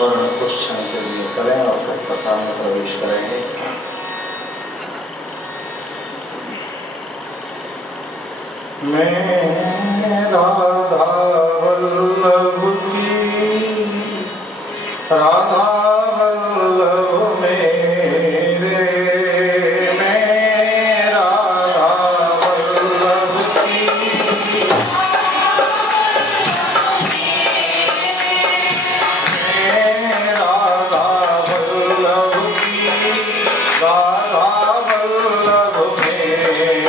स्मरण कुछ क्षण के लिए करें और फिर कथा में प्रवेश करेंगे। मैं राधा वल्लभ की, राधा वल्लभ मेरे, मैं राधा वल्लभ की, मैं राधा वल्लभ की, राधा वल्लभ मेरे,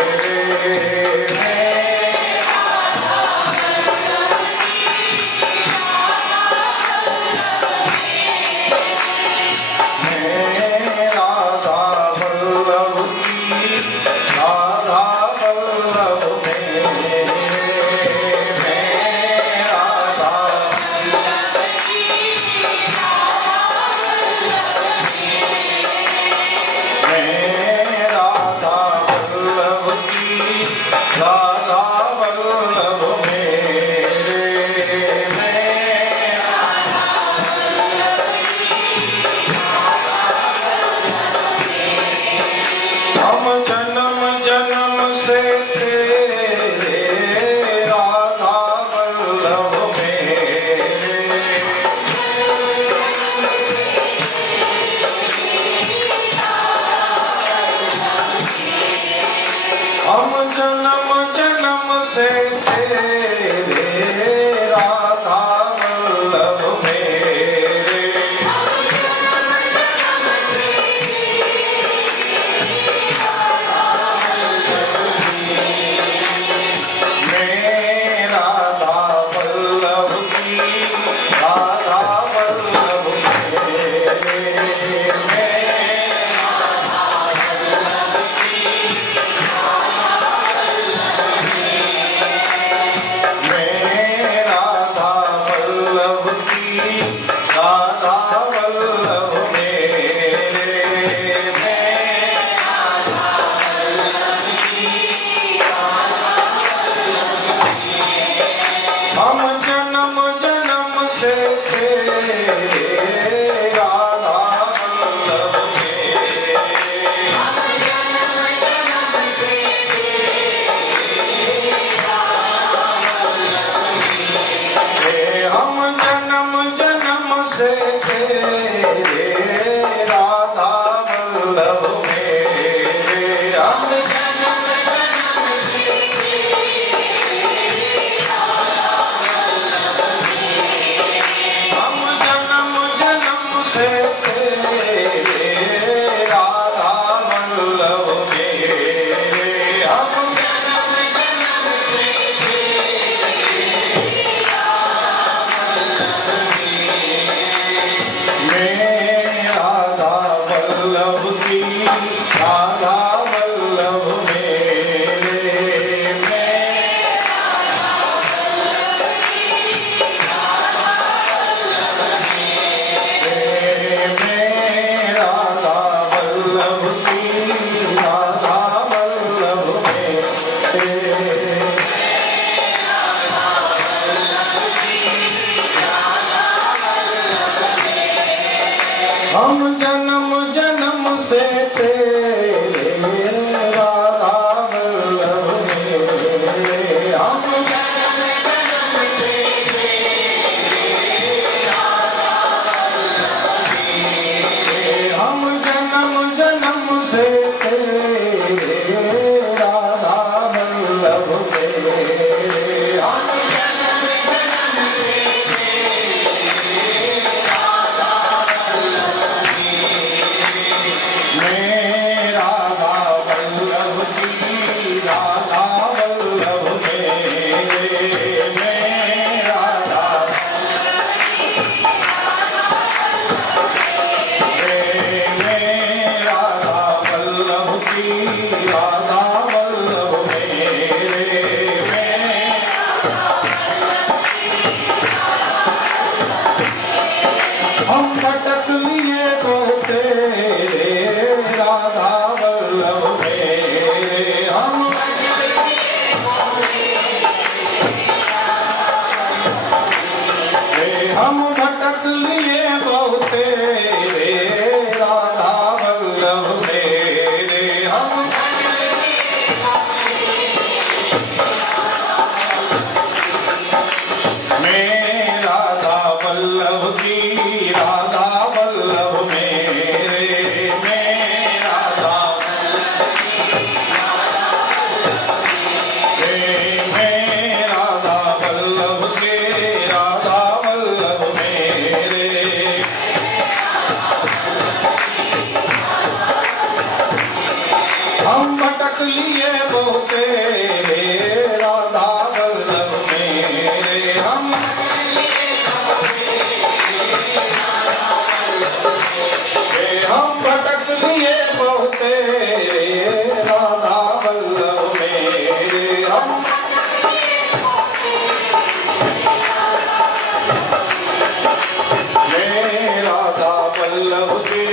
वल्लभ के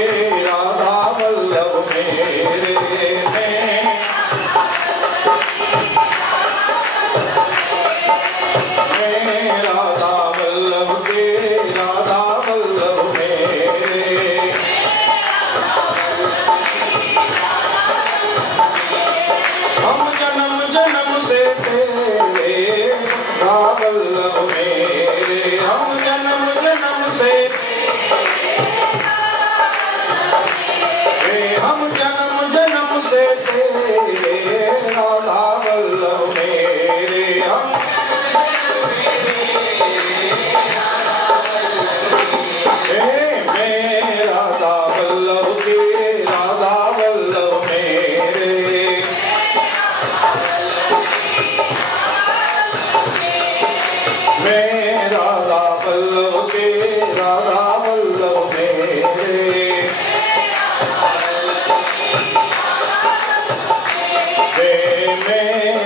राधा वल्लभ मेरे राधा वल्लभ के राधा वल्लभ मेरे हम जन्म जन्म से तेरे राधा वल्लभ मेरे हम जन्म जन्म से हम जन्म जन्म से तेरे राधा वल्लभ मेरे हम राधा वल्लभ के राधा वल्लभ मेरे राधा वल्लभ के राधा वल्लभ मेरे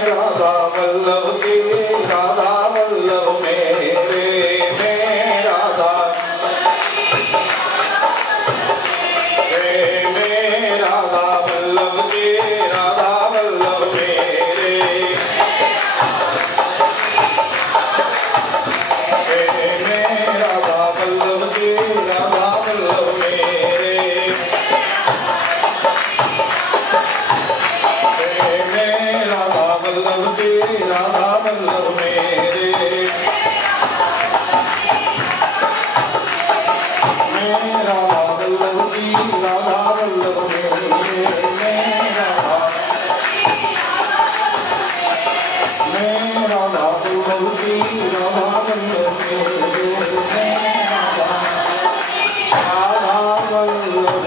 राधा वल्लभ के राधा वल्लभ मेरे राधा राधा वल्लभ के राधा वल्लभ मेरे राधा वल्लभ के राधा वल्लभ मेरे राधा वल्लभ के राधा वल्लभ मेरे राधा वल्लभ की राधा वल्लभ मेरे राधा वल्लभ की राधा वल्लभ मेरे राधा वल्लभ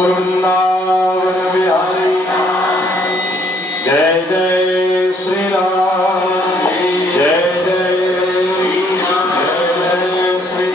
वृंदावन बिहारी जय जय श्री राम जय जय श्री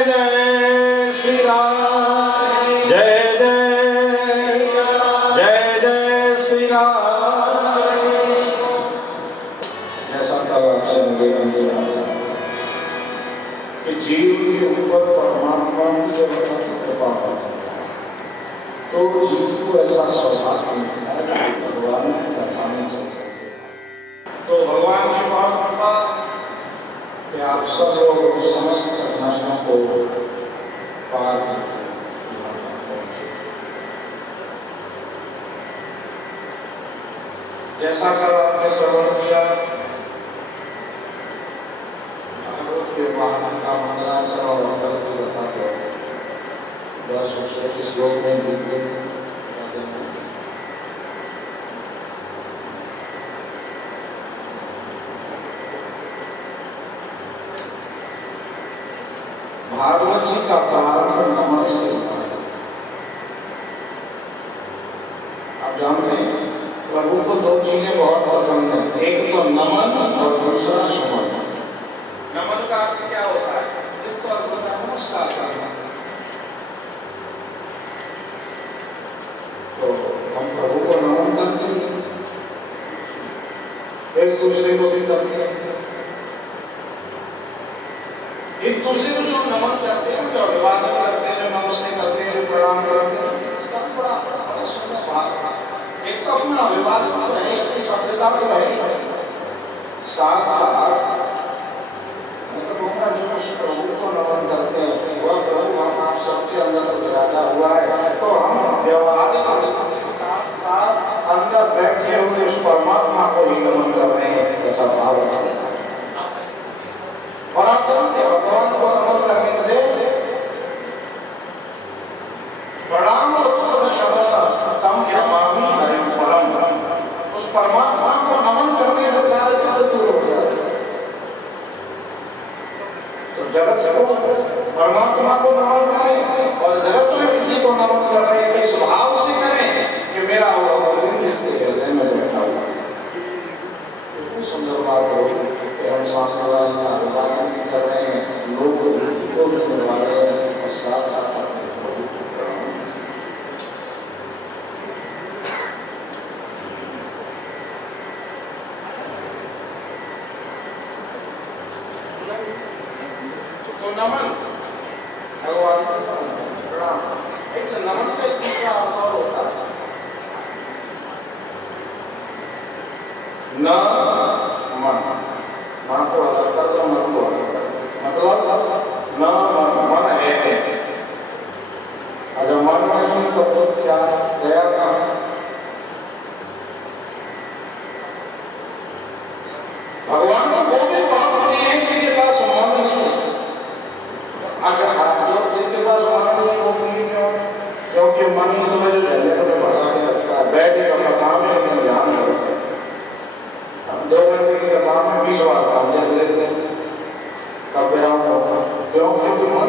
जय जय श्री राम, जय जय श्री राम। जैसा कल आपसे निवेदन किया था कि जीव के ऊपर परमात्मा की कृपा होती है, तो जीव को ऐसा सौभाग्य मिलता है कि भगवान की कथा में चल सकते हैं। तो भगवान की बहुत कृपा कि आप सब लोग समस्त कठिनाइयों को पार करके यहाँ तक पहुँचे। जैसा कल आपने श्रवण किया भागवत के महान का मंगलाचरण और मंगल की कथा को 10 श्लोक में भी भागवत जी का प्रारंभ नमन से होता है। आप जानते हैं प्रभु को दो चीजें बहुत पसंद है, एक तो नमन और दूसरा सुमन। नमन का अर्थ क्या होता है? एक तो अर्थ होता है नमस्कार करना। तो हम प्रभु को नमन करते हैं, एक दूसरे को भी करते हैं। एक दूसरे को जो नमन करते हैं, जो अभिवादन करते हैं, जो नमस्ते करते हैं, जो प्रणाम करते हैं, इसका बड़ा सुंदर भाव है। एक तो अपना अभिवादन तो है, अपनी सभ्यता तो है, साथ साथ मैं तो कहूँगा जो प्रभु को नमन करते हैं वह प्रभु हम आप सबके अंदर विराजा हुआ है। तो हम व्यवहारिक के साथ साथ अंदर बैठे हुए उस परमात्मा को ही नमन कर रहे हैं, ऐसा भाव है। और आप जानते हो भगवान को नमन करने से प्रणाम और तम नमामि हरिं परम, उस परमात्मा को नमन करने से सारे जगत दूर हो जाते हैं। तो जगत को परमात्मा को नमन करें और जगत में किसी को नमन कर रहे हैं कि स्वभाव से करें कि मेरा गोविंद इसके हृदय में बैठा हुआ है। कितनी सुंदर बात हो कि हम सांस्कृतिक का अभिवादन भी कर रहे हैं, लोग रीति को भी करवा रहे हैं और साथ साथ अपने प्रभु को प्रणाम। तो नमन भगवान को प्रणाम, एक नमन का एक दूसरा अर्थ होता है न मन, मां को अलग कर दो, मन को अलग कर दो। मतलब न मन है, अगर मन नहीं तो क्या गया था? भगवान को वो भी बात नहीं है जिनके पास मन नहीं है। अगर जो जिनके पास मन नहीं है वो भी क्यों? क्योंकि मन ही तो मेरे रहने को फंसा के रखता है, बैठे का कथा में अपने ध्यान में रखता है। 2 घंटे की कथा में 20 बार काम जब लेते हैं कब विराम होगा? क्यों? क्योंकि मन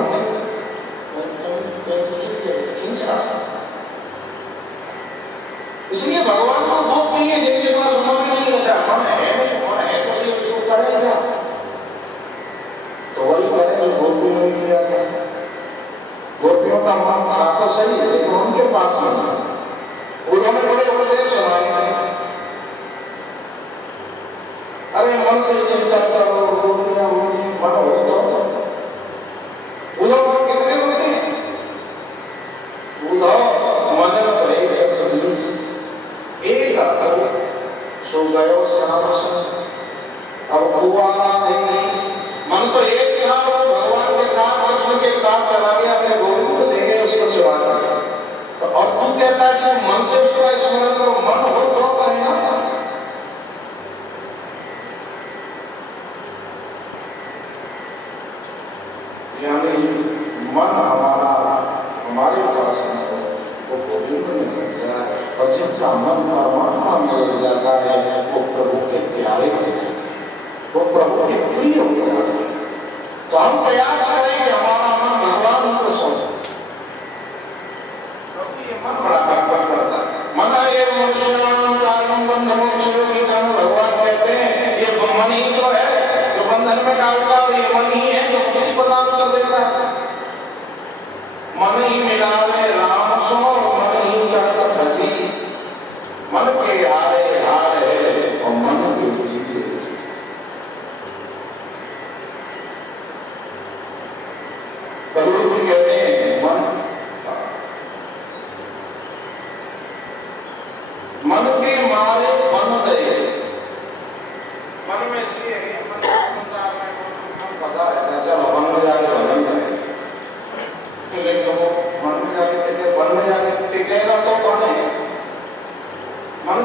खींच रहा है। इसलिए भगवान को भोग नहीं है जिनके पास मन नहीं है। मन है तो उसको करेगा, तो वही करे जो गोपियों ने किया था। गोपियों का मन था तो सही है, लेकिन उनके पास नहीं। उन्होंने बड़े उपदेश सुनाए, अरे मन से चिंता करो, गोपियां होगी, मन हो तो उधर कितने होते हैं? उधर मन रहे एक सो गयो श्याम, अब हुआ नहीं। मन तो एक था, वो भगवान के साथ कृष्ण के साथ चला गया, अपने गोविंद को ले गए, उसको चुरा दिया। तो अब तू कहता है कि मन से उसका स्मरण करो, मन हो तो करेगा। यानी मन हमारे पास वो गोविंद में लग गया है, और जिनका मन परमात्मा में लग जाता है वो प्रभु के प्यारे हो जाते हैं, वो प्रभु के प्रिय हो जाते हैं। तो हम प्रयास करें कि हमारा मन भगवान को सोचे, क्योंकि ये मन बड़ा काम करता है। मन एव मनुष्याणां कारणं बन्धमोक्षयो गीता में भगवान कहते हैं ये मन ही तो है जो बंधन में डालता है, और ये मन ही है जो मुक्ति प्रदान कर देता है।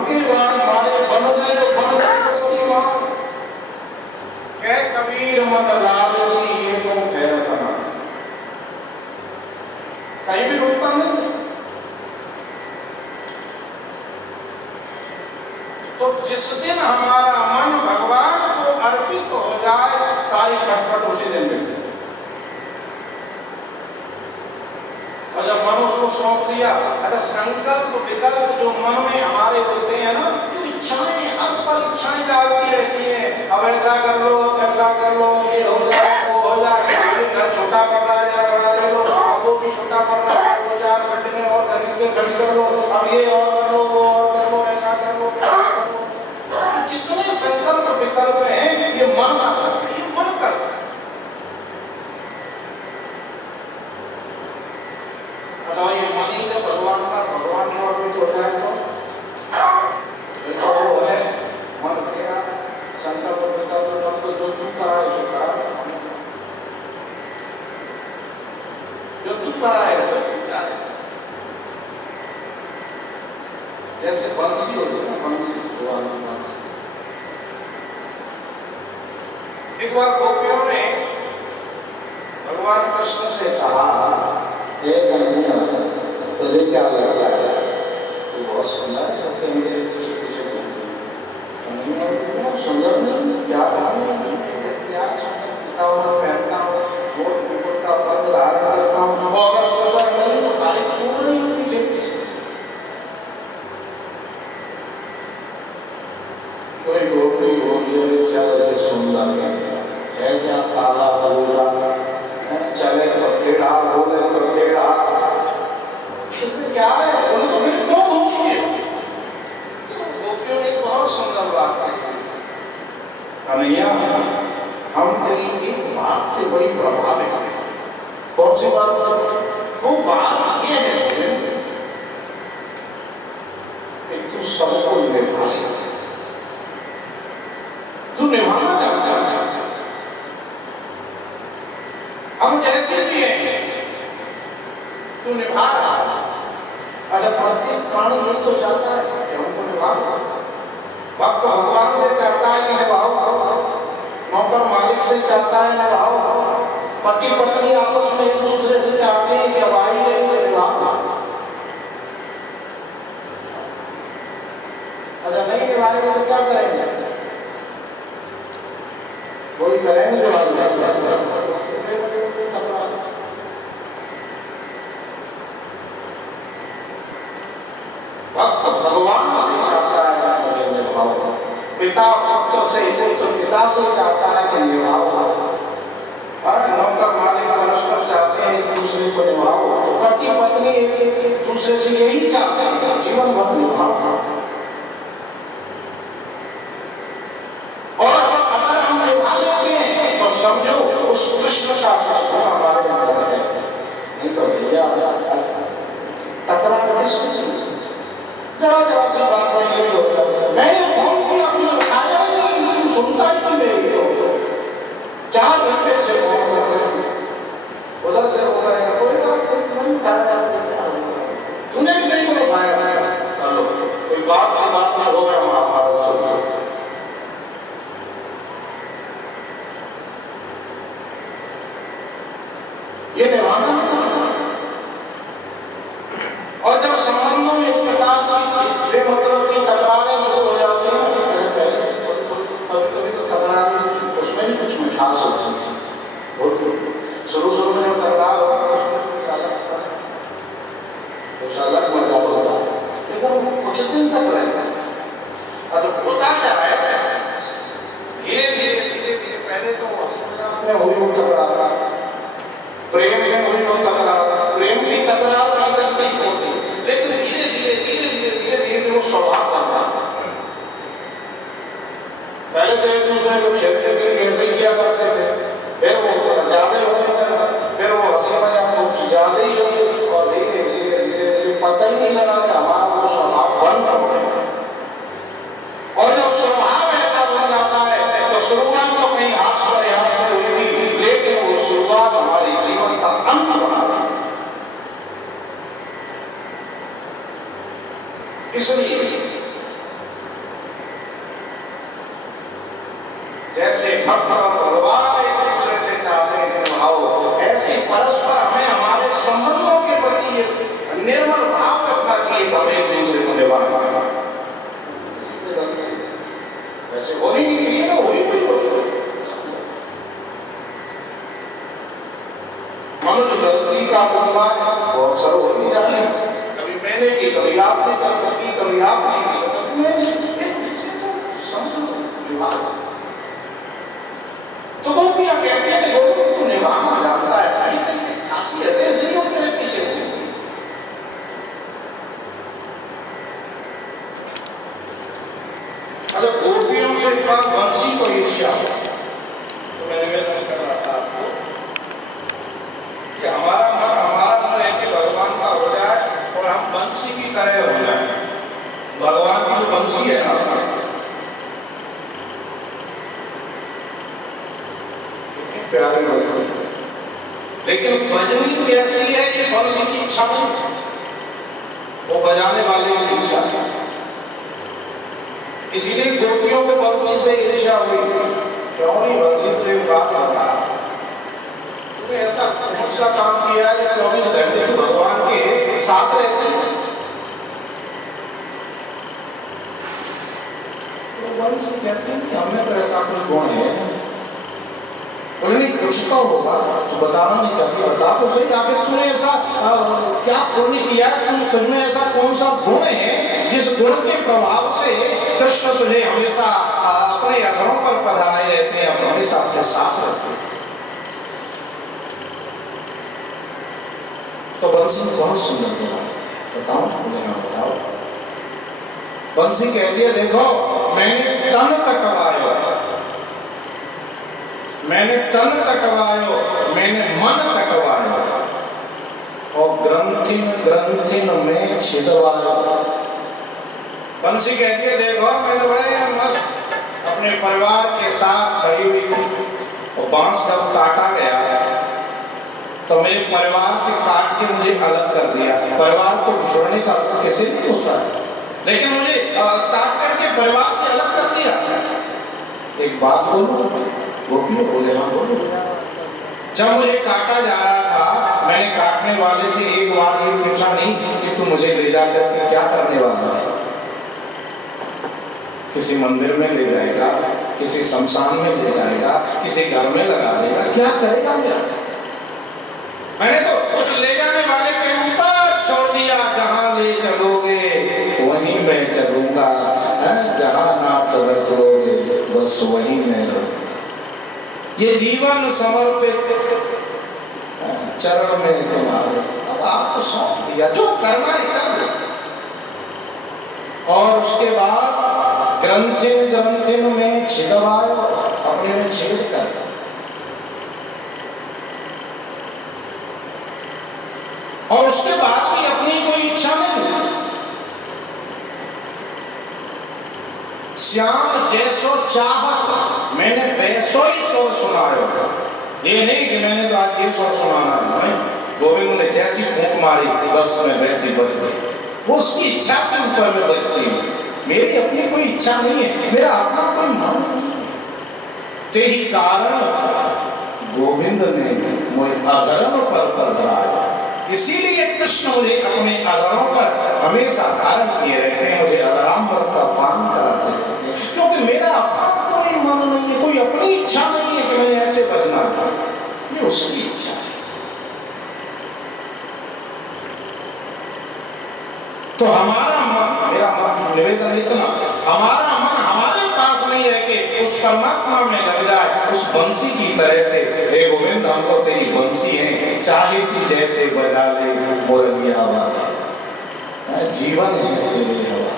के बाद मारे बन गए सतीमान। कह कबीर मन लालची ये तो है तना। कहीं भी रुकता नहीं। तो जिस दिन हमारा मन भगवान को अर्पित हो जाए, सारी खटपट उसी दिन मिलती है। और जब मन उसको सौंप दिया, अच्छा संकल्प विकल्प जो मन में हमारे होते हैं ना, जो इच्छाएं हर पल इच्छाएं डालती रहती हैं, अब ऐसा कर लो, ऐसा कर लो, ये हो जाए, वो हो जाए, घर छोटा पड़ रहा है या बड़ा ले लो, अब वो भी छोटा पड़ रहा है, दो चार घंटे में और खरीद के खड़ी कर लो, अब ये और कर लो, वो और कर लो, ऐसा कर लो, जितने संकल्प विकल्प हैं ये मन का करता है, ये मन करता है। अच्छा ये मन ही जब भगवान का भगवान की ओर हो जाए तो वो है मन तेरा संकल्प विकल्प तो जो तू करा है सो करा, जो तू करा है वो क्या है। जैसे बंसी होती है ना, बंसी भगवान की बंसी। एक बार गोपियों ने भगवान कृष्ण से कहा, ये कन्हैया तुझे क्या लग रहा है, तू बहुत सुंदर है, जैसे मेरे पीछे पीछे कन्हैया सुंदर नहीं, क्या क्या सुंदर पिता हुआ पहनता हूँ, वोट मुकुट का पद धारण करता हूँ, और अगर सुंदर नहीं तो तारीफ क्यों नहीं होती पीछे। कोई गोपी बोलिए चल सुंदर है क्या काला बलूला, चले तो टेढ़ा, बोले तो टेढ़ा, क्या है, बोले तो फिर क्यों घूमिए। गोपियों ने बहुत सुंदर बात कही, कन्हैया हम तेरी एक बात से बड़ी प्रभावित हैं। कौन सी बात? वो बात ये है कि तू सबको निभा ले, तू निभाना चाहता है। हम जैसे भी हैं तू निभा रहा है। अच्छा प्रत्येक प्राणी ये तो चाहता है कि हमको निभा रहा। भक्त भगवान से चाहता है कि निभाओ, नौकर मालिक से चाहता है निभाओ, पति पत्नी आपस में एक दूसरे से चाहते हैं कि अब आई नहीं तो निभाओ। अच्छा नहीं निभाएंगे तो क्या करेंगे? वही करेंगे जो भक्त भगवान से चाहता है कि निभाओ, पिता भक्त से पिता से चाहता है कि निभाओ, और नौकर मालिक परस्पर चाहते हैं एक दूसरे को निभाओ, पति पत्नी एक दूसरे से यही चाहते हैं जीवन भर निभाओ। और अगर हम निभा लेते हैं तो समझो उस कृष्ण का हमारे अंदर है, नहीं तो भैया तकरार किससे? जरा जरा सी बात नहीं ये होता है, मैंने फोन किया आपने उठाया नहीं, सुनता ही नहीं हो, 4 घंटे से फोन कर रहे हैं, उधर से हो रहा है, कोई बात नहीं उठाया, तूने भी नहीं को उठाया है, चलो कोई बात से बात ना हो गया महाभारत सुन। ये निभाना। और जब संबंधों में इस प्रकार से मतलब की तकरारें शुरू हो जाती हैं, कभी तो तकरार उसमें भी कुछ मिठास होती है। शुरू में तकरार कुछ अलग मजा होता है, लेकिन वो कुछ दिन तक रहता है। अब होता क्या है, धीरे धीरे पहले तो में हुई तकरार, प्रेम में हुई तकरार, प्रेम की तकरार नहीं होती, लेकिन धीरे धीरे वो स्वभाव बनता है। पहले तो एक दूसरे को क्षेत्र के कैसे किया करते थे, फिर वो ज्यादा होने लगा, फिर वो हंसी मजाक कुछ ज्यादा ही होगी, और धीरे धीरे पता ही नहीं लगा कि हमारा वो स्वभाव बन गया। और जब स्वभाव ऐसा बन जाता है तो शुरुआत तो कहीं हाथ पर हाथ से हुई थी, लेकिन वो शुरुआत हमारे जीवन का अंत बना दी। इसलिए निर्मल भाव रखना चाहिए हमें एक दूसरे को निभाना। वैसे होनी नहीं चाहिए ना, होई मनुष्य गलती का बदला बहुत सारा हो नहीं जाता है। कभी मैंने की, कभी आपने की, कभी आपने की, कभी मैंने तो वो भी आप कहते हैं कि लोगों को निभाना जानता है, खासियत ऐसी हो तेरे पीछे। अगर गोपियों से एक बार बंसी को ईर्ष्या तो मैंने निवेदन कर रहा था आपको कि हमारा मन है कि भगवान का हो जाए और हम बंसी की तरह हो जाए। भगवान की जो बंसी है ना, प्यारे बंसी, लेकिन बजनी कैसी है ये बंसी की इच्छा, वो बजाने वाले की इच्छा। इसीलिए गोपियों को बंसी से ईर्ष्या हुई। क्यों नहीं बंसी से बात आता, तुमने ऐसा कौन सा काम किया है जो 24 घंटे भगवान के साथ रहते हैं। तो बंसी कहते हैं कि हमने तो ऐसा कोई गुण है, उन्होंने कुछ तो होगा तो बताना नहीं चाहती, बता तो सही आखिर तूने ऐसा क्या पुण्य किया, तुझमें ऐसा कौन सा गुण है जिस गुण के प्रभाव से कृष्ण तुझे हमेशा अपने अधरों पर पधराए रहते हैं, हमेशा अपने साथ रहते हैं। तो बंसी बहुत सुंदर बात बताओ, मुझे हाँ बताओ। बंसी कहती है देखो मैंने तन कटवायो, मैंने तन कटवायो, मैंने मन कटवायो और ग्रंथिन ग्रंथिन में छिदवायो। बंसी कहती है देखो मैं तो बड़े मस्त अपने परिवार के साथ खड़ी हुई थी और बांस जब काटा गया तो मेरे परिवार से काट के मुझे अलग कर दिया। परिवार को छोड़ने का तो किसी नहीं होता है, लेकिन मुझे काट करके परिवार से अलग कर दिया। एक बात बोलो, गोपियों बोले हाँ बोलो। जब मुझे काटा जा रहा था मैंने काटने वाले से एक बार ये पूछा नहीं कि तू मुझे ले जा करके क्या करने वाला है। किसी मंदिर में ले जाएगा, किसी शमशान में ले जाएगा, किसी घर में लगा देगा, क्या करेगा मेरा। मैंने तो उस ले जाने वाले के ऊपर छोड़ दिया, जहां ले चलोगे वहीं मैं चलूंगा, जहां नाथ रखोगे बस वहीं मैं रहूंगा। ये जीवन समर्पित चरण में तुम्हारे, अब आपको सौंप दिया, जो करना है कर। और उसके बाद ग्रंथिन ग्रंथिन में छिदवायो, अपने में छेद कर। और उसके बाद भी अपनी कोई इच्छा नहीं। श्याम जैसो चाहत मैंने वैसो ही सो सुनायो। ये नहीं कि मैंने तो आज ये सो सुनाना है, गोविंद ने जैसी फूंक मारी बस मैं वैसी बच गई। वो उसकी इच्छा के ऊपर में बचती है, मेरी अपनी कोई इच्छा नहीं है, मेरा अपना कोई मन नहीं है। ते ही कारण गोविंद ने मुझे अधर्म पर पधराया। इसीलिए कृष्ण मुझे अपने अधरों पर हमेशा धारण किए रहते हैं, मुझे अधरामृत का पान कराते रहते हैं, क्योंकि मेरा अपना कोई मन नहीं है, कोई अपनी इच्छा नहीं है कि मैंने ऐसे बचना है, ये उसकी इच्छा है। तो हमारा मन, मेरा मन निवेदन इतना, हमारा मन हमारे पास नहीं है कि उस परमात्मा में लग जाए, उस बंसी की तरह से। हे गोविंद हम तो तेरी बंसी हैं, चाहे तू जैसे बजा ले मुरली हवा, जीवन है तेरी हवा।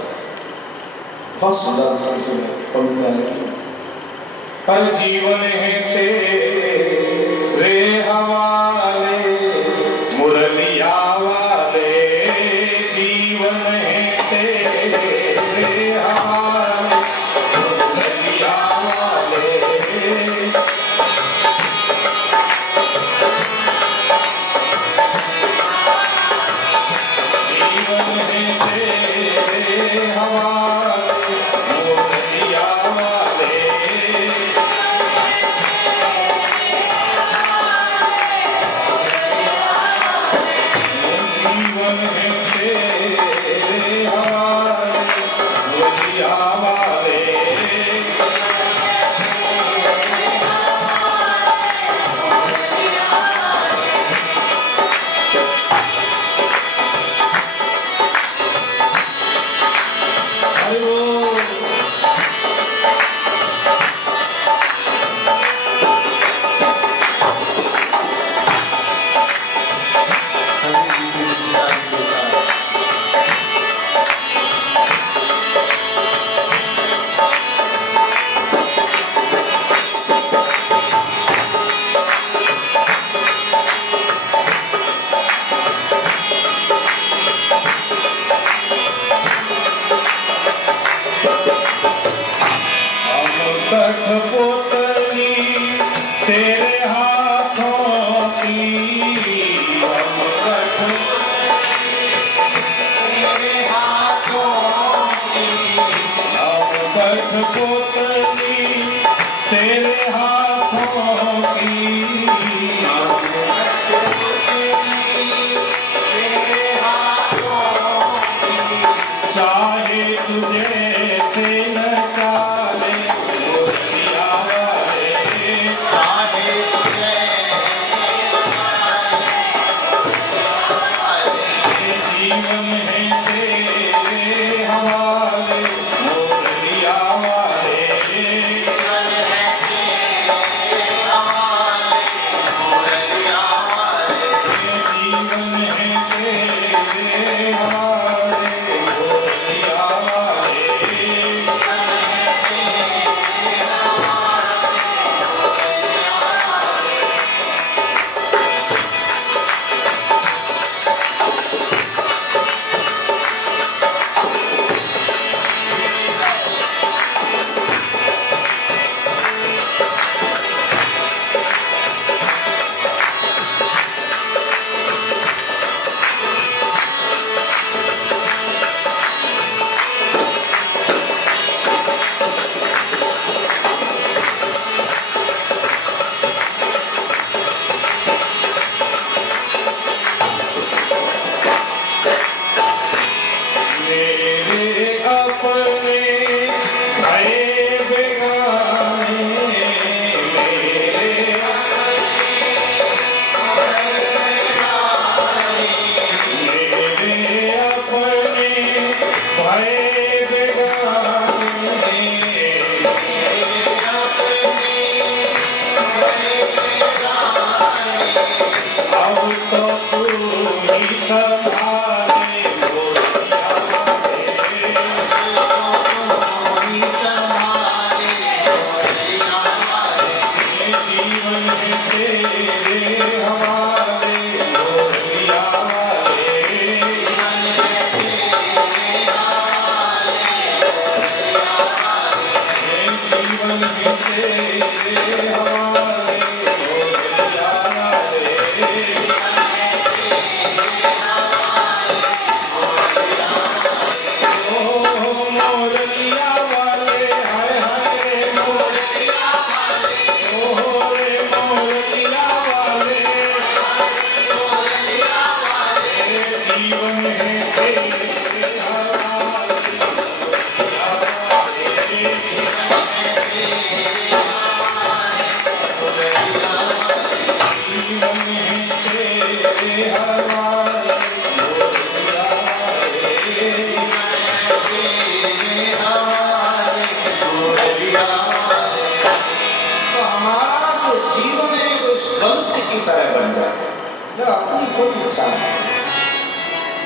बहुत सुंदर किसी ने पंक्तियां लिखी, पर जीवन है तेरे हवाले मुरलिया वाले, जीवन है तेरे हवाले मुरलिया वाले, जीवन है तेरे हवाले मुरलिया वाले, जीवन है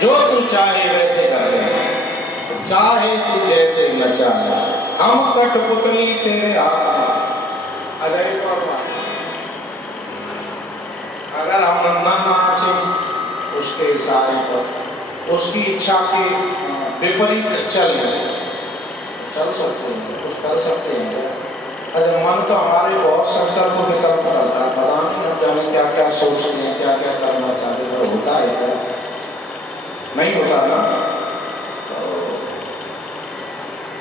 जो तू चाहे वैसे कर ले, चाहे तू जैसे न चाहे, हम कठपुतली तेरे हाथ। अगर हम न नाचे उसके इशारे पर, उसकी इच्छा के विपरीत चल सकते हैं, कुछ कर सकते हैं। अरे मन तो हमारे बहुत संकल्प विकल्प करता है, पता नहीं हम जाने क्या क्या सोचते हैं, क्या क्या करना चाहते हैं। होता है क्या? नहीं होता ना। तो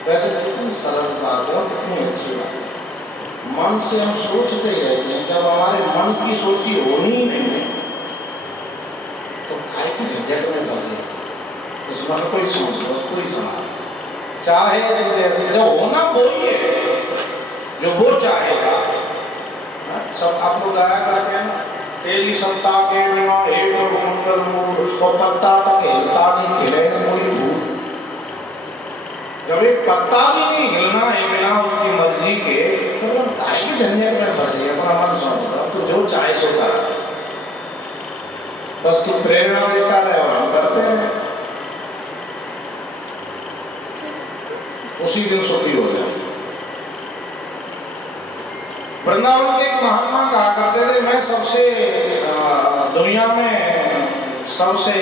वैसे कितनी सरल बात है और कितनी अच्छी बात है। मन से हम सोचते ही रहते हैं, जब हमारे मन की सोची होनी ही नहीं है तो काय की झंझट में फंसे। उस मन को ही सोच लो, तो ही संभाल। चाहे तो जैसे जब होना वो ही है जो वो चाहेगा। सब आप लोग गाया करते हैं ना, तेरी सत्ता के बिना हे प्रभु मंगल मूल, तो पत्ता तक हिलता नहीं, खिले कोई फूल। जब एक पत्ता भी नहीं हिलना है बिना उसकी मर्जी के, तो हम काय की झंझट में फंसे। अपना मन समझो, तो जो चाहे सो करा, बस तू प्रेरणा देता रहे और हम करते हैं, उसी दिन सुखी हो जाए। वृंदावन के एक महात्मा कहा करते थे, मैं सबसे दुनिया में सबसे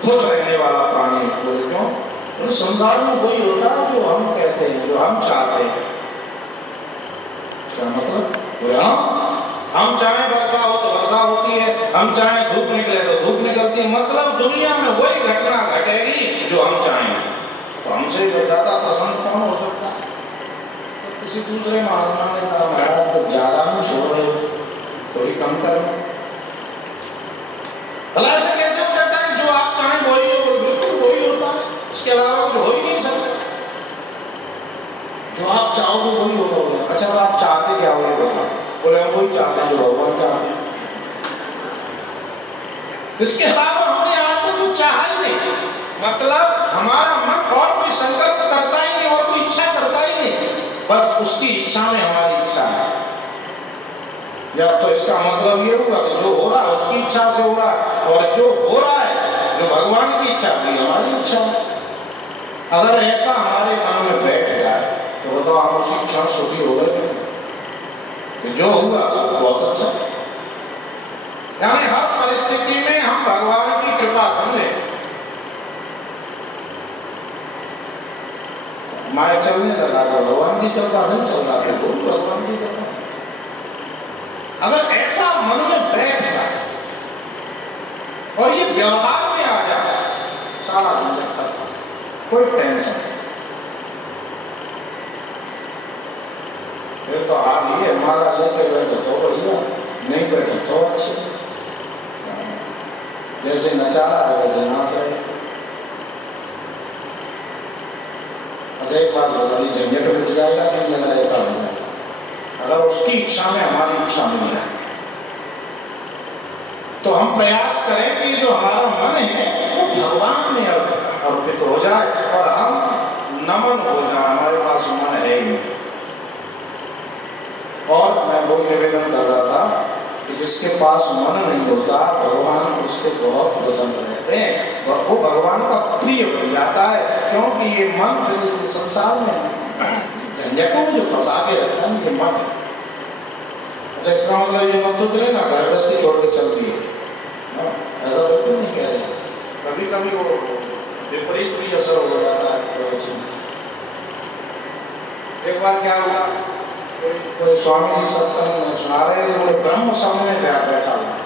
खुश रहने वाला प्राणी। बोले क्यों? बोले संसार में वही होता है जो हम कहते हैं, जो हम चाहते हैं। क्या मतलब? बोले हाँ, हम चाहें वर्षा हो तो वर्षा होती है, हम चाहें धूप निकले तो धूप निकलती है। मतलब दुनिया में वही घटना घटेगी जो हम चाहें। तो हमसे जो ज्यादा प्रसन्न कौन हो सकता है? किसी दूसरे महात्मा ने कहा, महाराज तो ज्यादा नहीं छोड़ रहे, थोड़ी कम करो। भला ऐसा कैसे हो सकता है जो आप चाहें वही हो? बिल्कुल वही होता है, इसके अलावा कुछ हो ही नहीं सकता। जो आप चाहोगे वही होगा। अच्छा तो आप चाहते क्या हो ये बताओ? बोले हम वही चाहते हैं जो भगवान चाहते हैं, इसके अलावा हमने आज तक कुछ चाहा ही नहीं। मतलब हमारा मन और कोई संकल्प करता ही नहीं और कोई इच्छा करता ही नहीं, बस उसकी इच्छा में हमारी इच्छा है। जब तो इसका मतलब ये हुआ कि जो हो रहा है उसकी इच्छा से हो रहा है, और जो हो रहा है जो भगवान की इच्छा की हमारी इच्छा है। अगर ऐसा हमारे मन में बैठ जाए तो बताओ आप उसी क्षण सुखी हो गए कि जो हुआ बहुत अच्छा। यानी हर परिस्थिति में हम भगवान की कृपा समझे। माया चलने लगा तो भगवान की कृपा, नहीं चल रहा तो भगवान की कृपा। अगर ऐसा मन में बैठ जाए और ये व्यवहार में आ जाए, सारा झंझट खत्म, कोई टेंशन नहीं। फिर तो हाल ही हमारा लेके बैठो तो बढ़िया, नहीं बैठो तो अच्छे। जैसे नचा रहा है वैसे नाच रहे। अच्छा एक बात बताओ, ये झंझट मिट जाएगा नहीं लगा ऐसा हो जाएगा अगर उसकी इच्छा में हमारी इच्छा मिल जाए। तो हम प्रयास करें कि जो हमारा मन है वो भगवान में अर्पित हो जाए और हम नमन हो जाए, हमारे पास मन है ही नहीं। और मैं वो निवेदन कर रहा था कि जिसके पास मन नहीं होता भगवान उससे बहुत प्रसन्न रहते हैं और वो भगवान का प्रिय बन जाता है, क्योंकि ये मन फिर संसार में झंझटों में जो फंसा के रखता है ये मन है। अच्छा इसका मतलब ये मत सोच लेना घर गृहस्थी छोड़ के चल रही है, ऐसा बिल्कुल नहीं कह रहे। कभी कभी वो विपरीत भी असर हो जाता है प्रवचन। एक बार क्या हुआ, कोई स्वामी जी सत्संग में सुना रहे थे, बोले ब्रह्म सामने बैठा हुआ,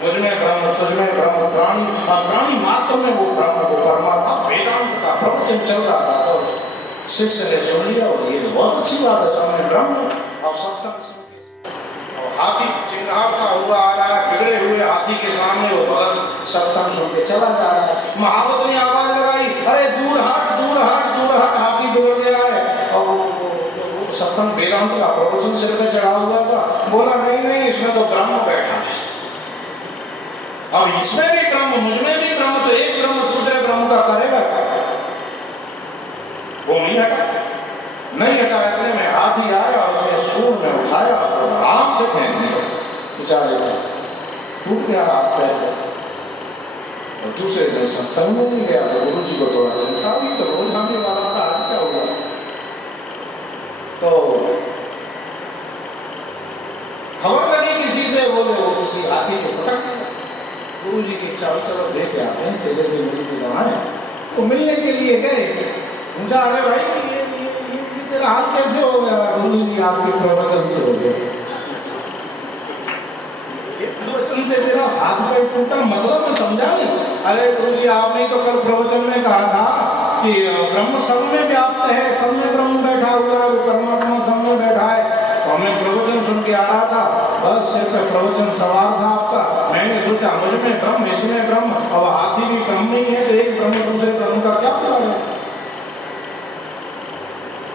मुझ में ब्रह्म तुझ में ब्रह्म, प्राणी और प्राणी मात्र में वो ब्रह्म को परमात्मा वेदांत का प्रवचन चल रहा था। तो शिष्य ने सुन लिया और ये बहुत अच्छी बात है, सामने ब्रह्म और सत्संग और हाथी चिंगारता हुआ आ रहा है, बिगड़े हुए हाथी के सामने वो भगत सत्संग सुन के चला जा रहा है। महावत ने आवाज लगाई, अरे दूर हट दूर हट दूर हट, हाथी बिगड़ गया है। और सत्संग वेदांत का प्रवचन सिर पे चढ़ा हुआ था, बोला नहीं नहीं इसमें तो ब्रह्म बैठा है, अब इसमें भी ब्रह्म मुझ में भी ब्रह्म, तो एक ब्रह्म दूसरे ब्रह्म का करेगा। वो नहीं हटा, नहीं हटा, इतने में हाथी आया और उसने सूंड में उठाया और आराम से फेंक दिया बेचारे को, टूट गया हाथ पैर। और दूसरे दिन सत्संग में नहीं गया तो गुरु जी को थोड़ा चिंता हुई, तो रोज आने वाला था, आज क्या हुआ। तो खबर लगी किसी से, बोले वो किसी हाथी को पटक दिया। गुरु जी की इच्छा हुई चलो देख आते हैं, चेले से मिल के दवाएं। तो मिलने के लिए गए, पूछा अरे भाई ये तेरा हाथ कैसे हो गया। गुरु जी आपके प्रवचन से हो गया, प्रवचन से तेरा हाथ पैर टूटा, मतलब मैं समझा नहीं। अरे गुरु जी आपने तो कल प्रवचन में कहा था कि ब्रह्म सब में व्याप्त है, सब में ब्रह्म बैठा हुआ है, परमात्मा सब में बैठा है। तो हमने प्रवचन सुन के आ रहा था, बस सिर पे प्रवचन सवार था आपका, मैंने सोचा मुझ में ब्रह्म इसमें ब्रह्म, अब हाथी भी ब्रह्म ही है, तो एक ब्रह्म दूसरे ब्रह्म का क्या पता है।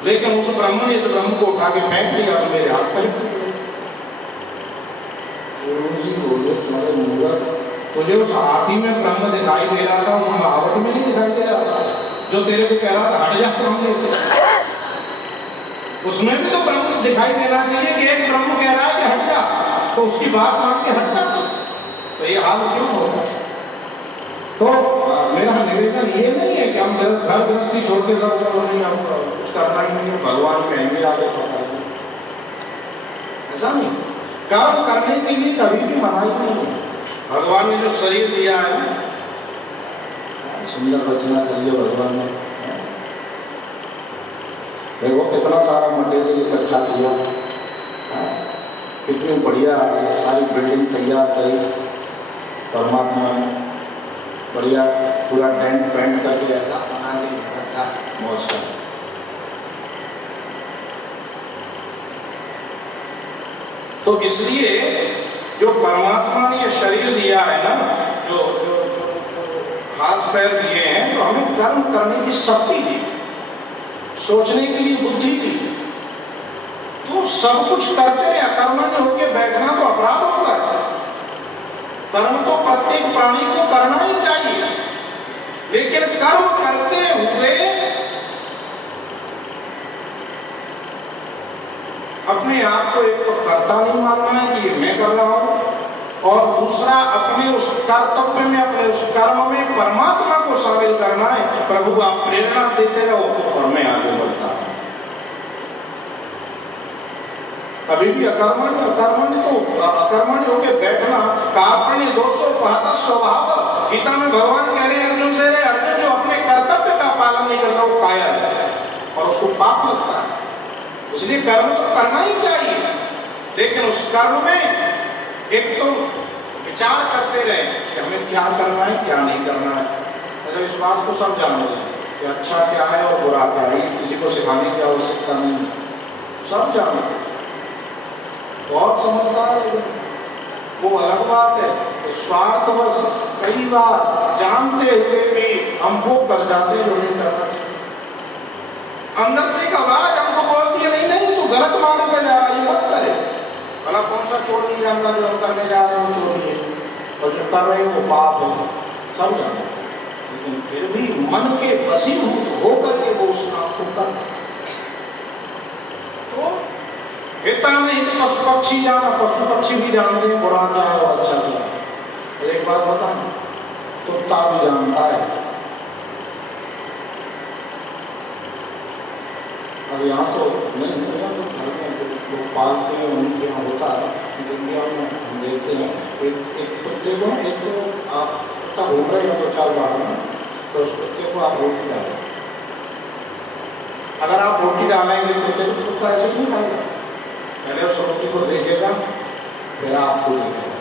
लेकिन उस ब्रह्म ने इस ब्रह्म को उठा के फेंक दिया और मेरे हाथ पर। गुरु जी बोले तुम्हारे मूर्ख, तुझे उस हाथी में ब्रह्म दिखाई दे रहा था, उस महावत में नहीं दिखाई दे रहा था जो तेरे को कह रहा था हट जा सामने से। उसमें भी तो ब्रह्म दिखाई देना चाहिए कि एक ब्रह्म कह रहा है कि हट जा, तो उसकी बात मान के हट जा। तो ये हाल क्यों होगा। तो मेरा निवेदन ये नहीं है कि हम घर गृहस्थी छोड़ के सब नहीं, हम कुछ करना ही नहीं है, भगवान कहेंगे आगे तो करेंगे, ऐसा नहीं। कर्म करने के लिए कभी भी मनाही नहीं है। भगवान ने जो शरीर दिया है, सुंदर रचना करिए भगवान ने, देखो कितना सारा मटेरियल इकट्ठा किया, कितनी बढ़िया सारी बिल्डिंग तैयार करी परमात्मा ने, बढ़िया पूरा टेंट पेंट करके ऐसा बना के था मौज का। तो इसलिए जो परमात्मा ने ये शरीर दिया है ना, जो जो जो हाथ पैर दिए हैं, तो हमें कर्म करने की शक्ति दी, सोचने के लिए बुद्धि दी। तो सब कुछ करते रहे, अकर्मण्य होकर बैठना तो अपराध होगा। कर्म तो प्रत्येक प्राणी को करना ही चाहिए, लेकिन कर्म करते हुए अपने आप को एक तो कर्ता नहीं मानना है कि ये मैं कर रहा हूं, और दूसरा अपने उस कर्तव्य में, अपने उस कर्म में परमात्मा को शामिल करना है। प्रभु आप प्रेरणा देते रहो और मैं आगे बढ़ता हूं। कभी भी अकर्मण्य होकर बैठना कार्पण्य दोषों पहत स्वभाव। गीता में भगवान कह रहे हैं अर्जुन से, अर्जुन जो अपने कर्तव्य का पालन नहीं करता वो कायर है और उसको पाप लगता है। इसलिए कर्म तो करना ही चाहिए, लेकिन उस कर्म में एक तो विचार करते रहे कि हमें क्या करना है क्या नहीं करना है। अच्छा, इस बात को सब जानते हैं कि अच्छा क्या है और बुरा क्या है, किसी को सिखाने की आवश्यकता नहीं है, सब जानते हैं। बहुत समझदार है, वो अलग बात है। तो स्वार्थवश कई बार जानते हुए भी हम वो कर जाते हैं जो नहीं करना चाहिए। अंदर से एक आवाज हमको बोलती है, नहीं तू गलत मार्ग पे जा रहा है, मत करे। भला कौन सा चोर नहीं जानता जो हम करने जा रहे हैं चोरी है, और जो कर रहे हैं वो पाप है, सब जानते हैं। लेकिन फिर भी मन के वशीभूत होकर के वो उस काम को करते हैं। तो हिता नहीं तो पशु पक्षी जाना, पशु पक्षी भी जानते हैं बुरा क्या है और अच्छा क्या है। एक बात बताऊं, कुत्ता भी जानता है। अब यहाँ तो नहीं, यहाँ तो घर में लोग पालते हैं, उनके यहाँ होता है। इंडिया में हम देखते हैं एक कुत्ते को, एक तो आप कुत्ता घूम रहे हो 2-4 बार में, तो उस कुत्ते को आप रोटी डालें। अगर आप रोटी डालेंगे कुत्ते को, कुत्ता ऐसे नहीं खाएगा। पहले उस रोटी को देखेगा, फिर आपको देखेगा,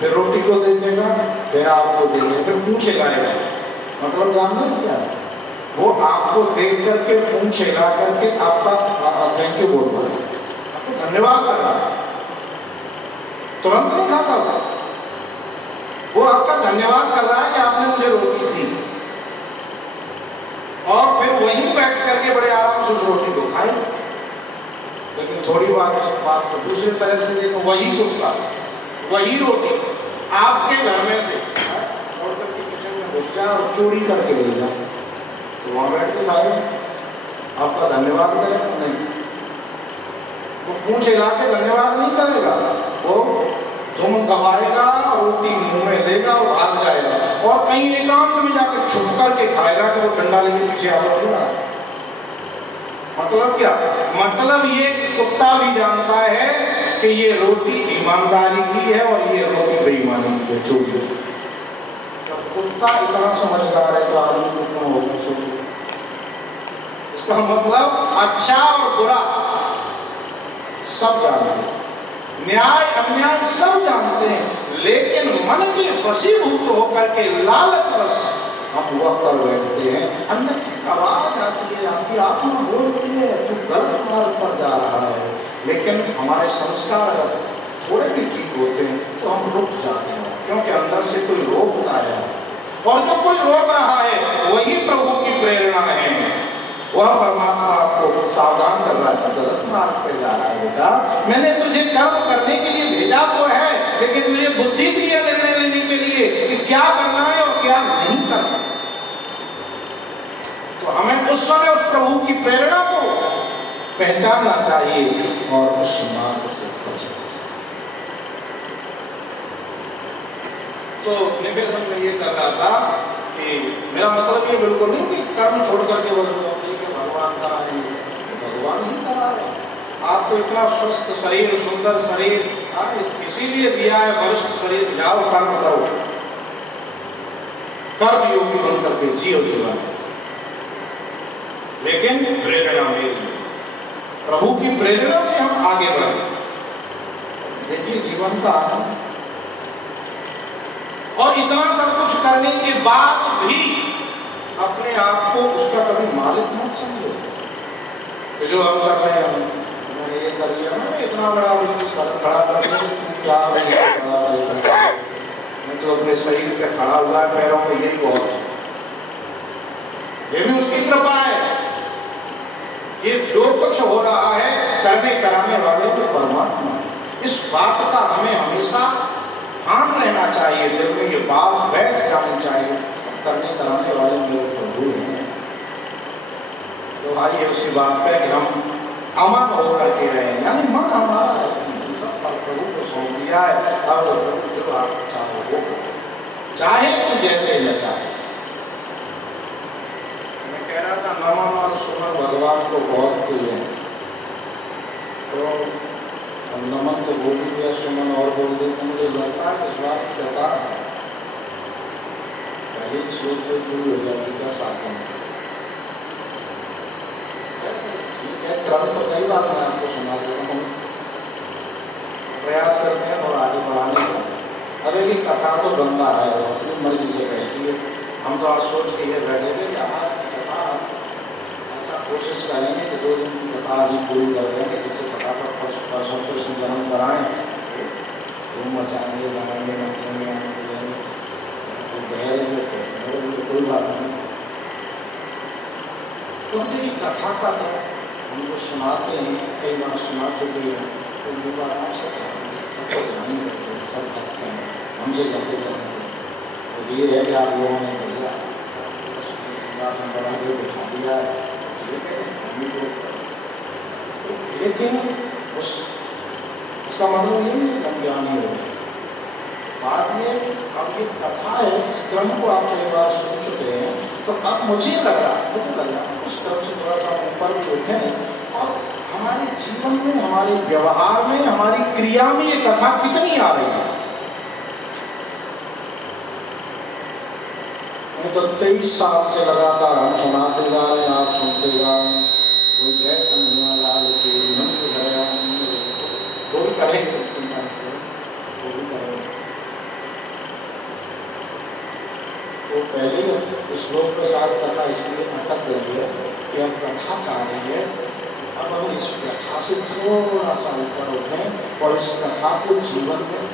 फिर रोटी को देखेगा, फिर आपको देखेगा, फिर पूछेगा। मतलब जानना है क्या, वो आपको देख करके पूछेगा करके आपका थैंक यू बोल रहा है, आपको धन्यवाद कर रहा है। तुरंत नहीं खाता वो आपका धन्यवाद कर रहा है कि आपने मुझे रोटी दी, और फिर वहीं बैठ करके बड़े आराम से उस रोटी को खाए। लेकिन थोड़ी बात को दूसरी तरह से देखो, वही कुत्ता वही रोटी आपके घर में से और करके किचन में घुस जाए और चोरी करके ले जाए, तो वहां बैठ के खाए, आपका धन्यवाद करेगा नहीं। वो पूछेगा कि धन्यवाद नहीं करेगा, वो तुम दबाएगा, रोटी मुंह में देगा और भाग जाएगा, और कहीं एकांत में जाकर छुप करके खाएगा कि वो डंडा लेके पीछे आ रहा है। मतलब क्या, मतलब ये कुत्ता भी जानता है कि ये रोटी ईमानदारी की है और ये रोटी बेईमानी की है, चोरी। जब कुत्ता इतना समझदार है तो आदमी कितना होगा, सोचो। इसका मतलब अच्छा और बुरा सब जानते हैं, न्याय अन्याय सब जानते हैं, लेकिन मन के वशीभूत होकर के लालचवश हम वह कर बैठते हैं। अंदर से आवाज आती है, आपकी आत्मा बोलती है तू गलत मार्ग पर जा रहा है, लेकिन हमारे संस्कार जब थोड़े भी ठीक होते हैं तो हम रुक जाते हैं, क्योंकि अंदर से कोई रोकता है, और जो कोई रोक रहा है वही प्रभु की प्रेरणा है। वह परमात्मा आपको सावधान कर रहा है, गलत मार्ग पे जा रहा है बेटा, मैंने तुझे कर्म करने के लिए भेजा तो है, लेकिन तुझे बुद्धि दी है निर्णय लेने के लिए कि क्या करना है और क्या नहीं करना। तो हमें उस समय उस प्रभु की प्रेरणा को पहचानना चाहिए और उस मार्ग से बचना चाहिए। तो निवेदन में ये कर रहा था कि मेरा मतलब ये बिल्कुल नहीं कि कर्म छोड़ करके भगवान करा रहे, भगवान ही करा रहे। आपको इतना स्वस्थ शरीर, सुंदर शरीर इसीलिए दिया है, वरिष्ठ शरीर, जाओ कर्म करो, कर्म योगी बन करके जियो जीवन। लेकिन प्रेरणा मेरी, प्रभु की प्रेरणा से हम आगे बढ़े। देखिए जीवन का आनंद, और इतना सब कुछ करने के बाद भी अपने आप को उसका कभी मालिक मत समझो। तो जो हम कर रहे हैं, मैंने ये कर लिया, मैंने इतना बड़ा बिजनेस खड़ा कर लिया, क्या मैं तो अपने शरीर पे खड़ा हुआ है, पैरों में यही बहुत है। ये भी उसकी कृपा है। ये जो कुछ हो रहा है करने कराने वाले तो परमात्मा है। इस बात का हमें हमेशा ध्यान रहना चाहिए, दिल में ये बात बैठ जानी चाहिए, सब करने कराने वाले मेरे प्रभु हैं। तो भाई उसकी बात पे कि हम अमन होकर के रहे, यानी मन हमारा है, सब पर प्रभु को सौंप दिया है। अब प्रभु जो आप चाहो वो चाहे तो जैसे न चाहे। मैं कह रहा था नमन और सुमन भगवान को बहुत प्रिय है, तो नमन तो बोल दिया, सुमन और बोल दिया, मुझे लगता है इस बात की कथा पहले सोच जो पूरी हो जाती का साधन। ठीक है, क्रम तो कई बार मैं आपको सुना देता हूँ, प्रयास करते हैं और आगे बढ़ाने का। अब एक कथा तो गंदा है और अपनी मर्जी से कहती है। हम तो आज सोच के ये बैठे थे कि आज कथा ऐसा कोशिश करेंगे कि 2 दिन की कथा आज ही पूरी कर देंगे, जिससे फटाफट परसों कृष्ण जन्म कराएं, धूम मचाएंगे, गाएंगे, नाचेंगे, तो बहरेंगे तो कोई बात नहीं। क्योंकि देखिए कथा का तो हम जो सुनाते हैं, कई बार सुना चुके हैं, तो ये बात आप सबको ध्यान रखते हैं, सब रखते हैं, हमसे जाते करेंगे। तो ये है कि आप लोगों ने बढ़िया सिंहासन बना के बिठा दिया है, ठीक है, लेकिन इसका मतलब ये नहीं हम ज्ञानी हो गए। बाद में अब ये कथा है, इस क्रम को आप कई बार सुन चुके हैं, तो अब मुझे लग रहा उस क्रम से थोड़ा सा ऊपर उठें और हमारे जीवन में, हमारे व्यवहार में, हमारी क्रिया में ये कथा कितनी आ रही है। तो 23 साल से लगातार हम सुनाते जा रहे हैं, आप सुनते जा रहे हैं। कोई जय कन्हैया लाल की, नंद भया वो भी करेंगे, चिंता वो भी करेंगे। तो पहले श्लोक के साथ कथा इसलिए अटक गई है कि अब कथा चाह रही है, अब हम इस कथा से थोड़ा सा ऊपर उठें और इस कथा को जीवन में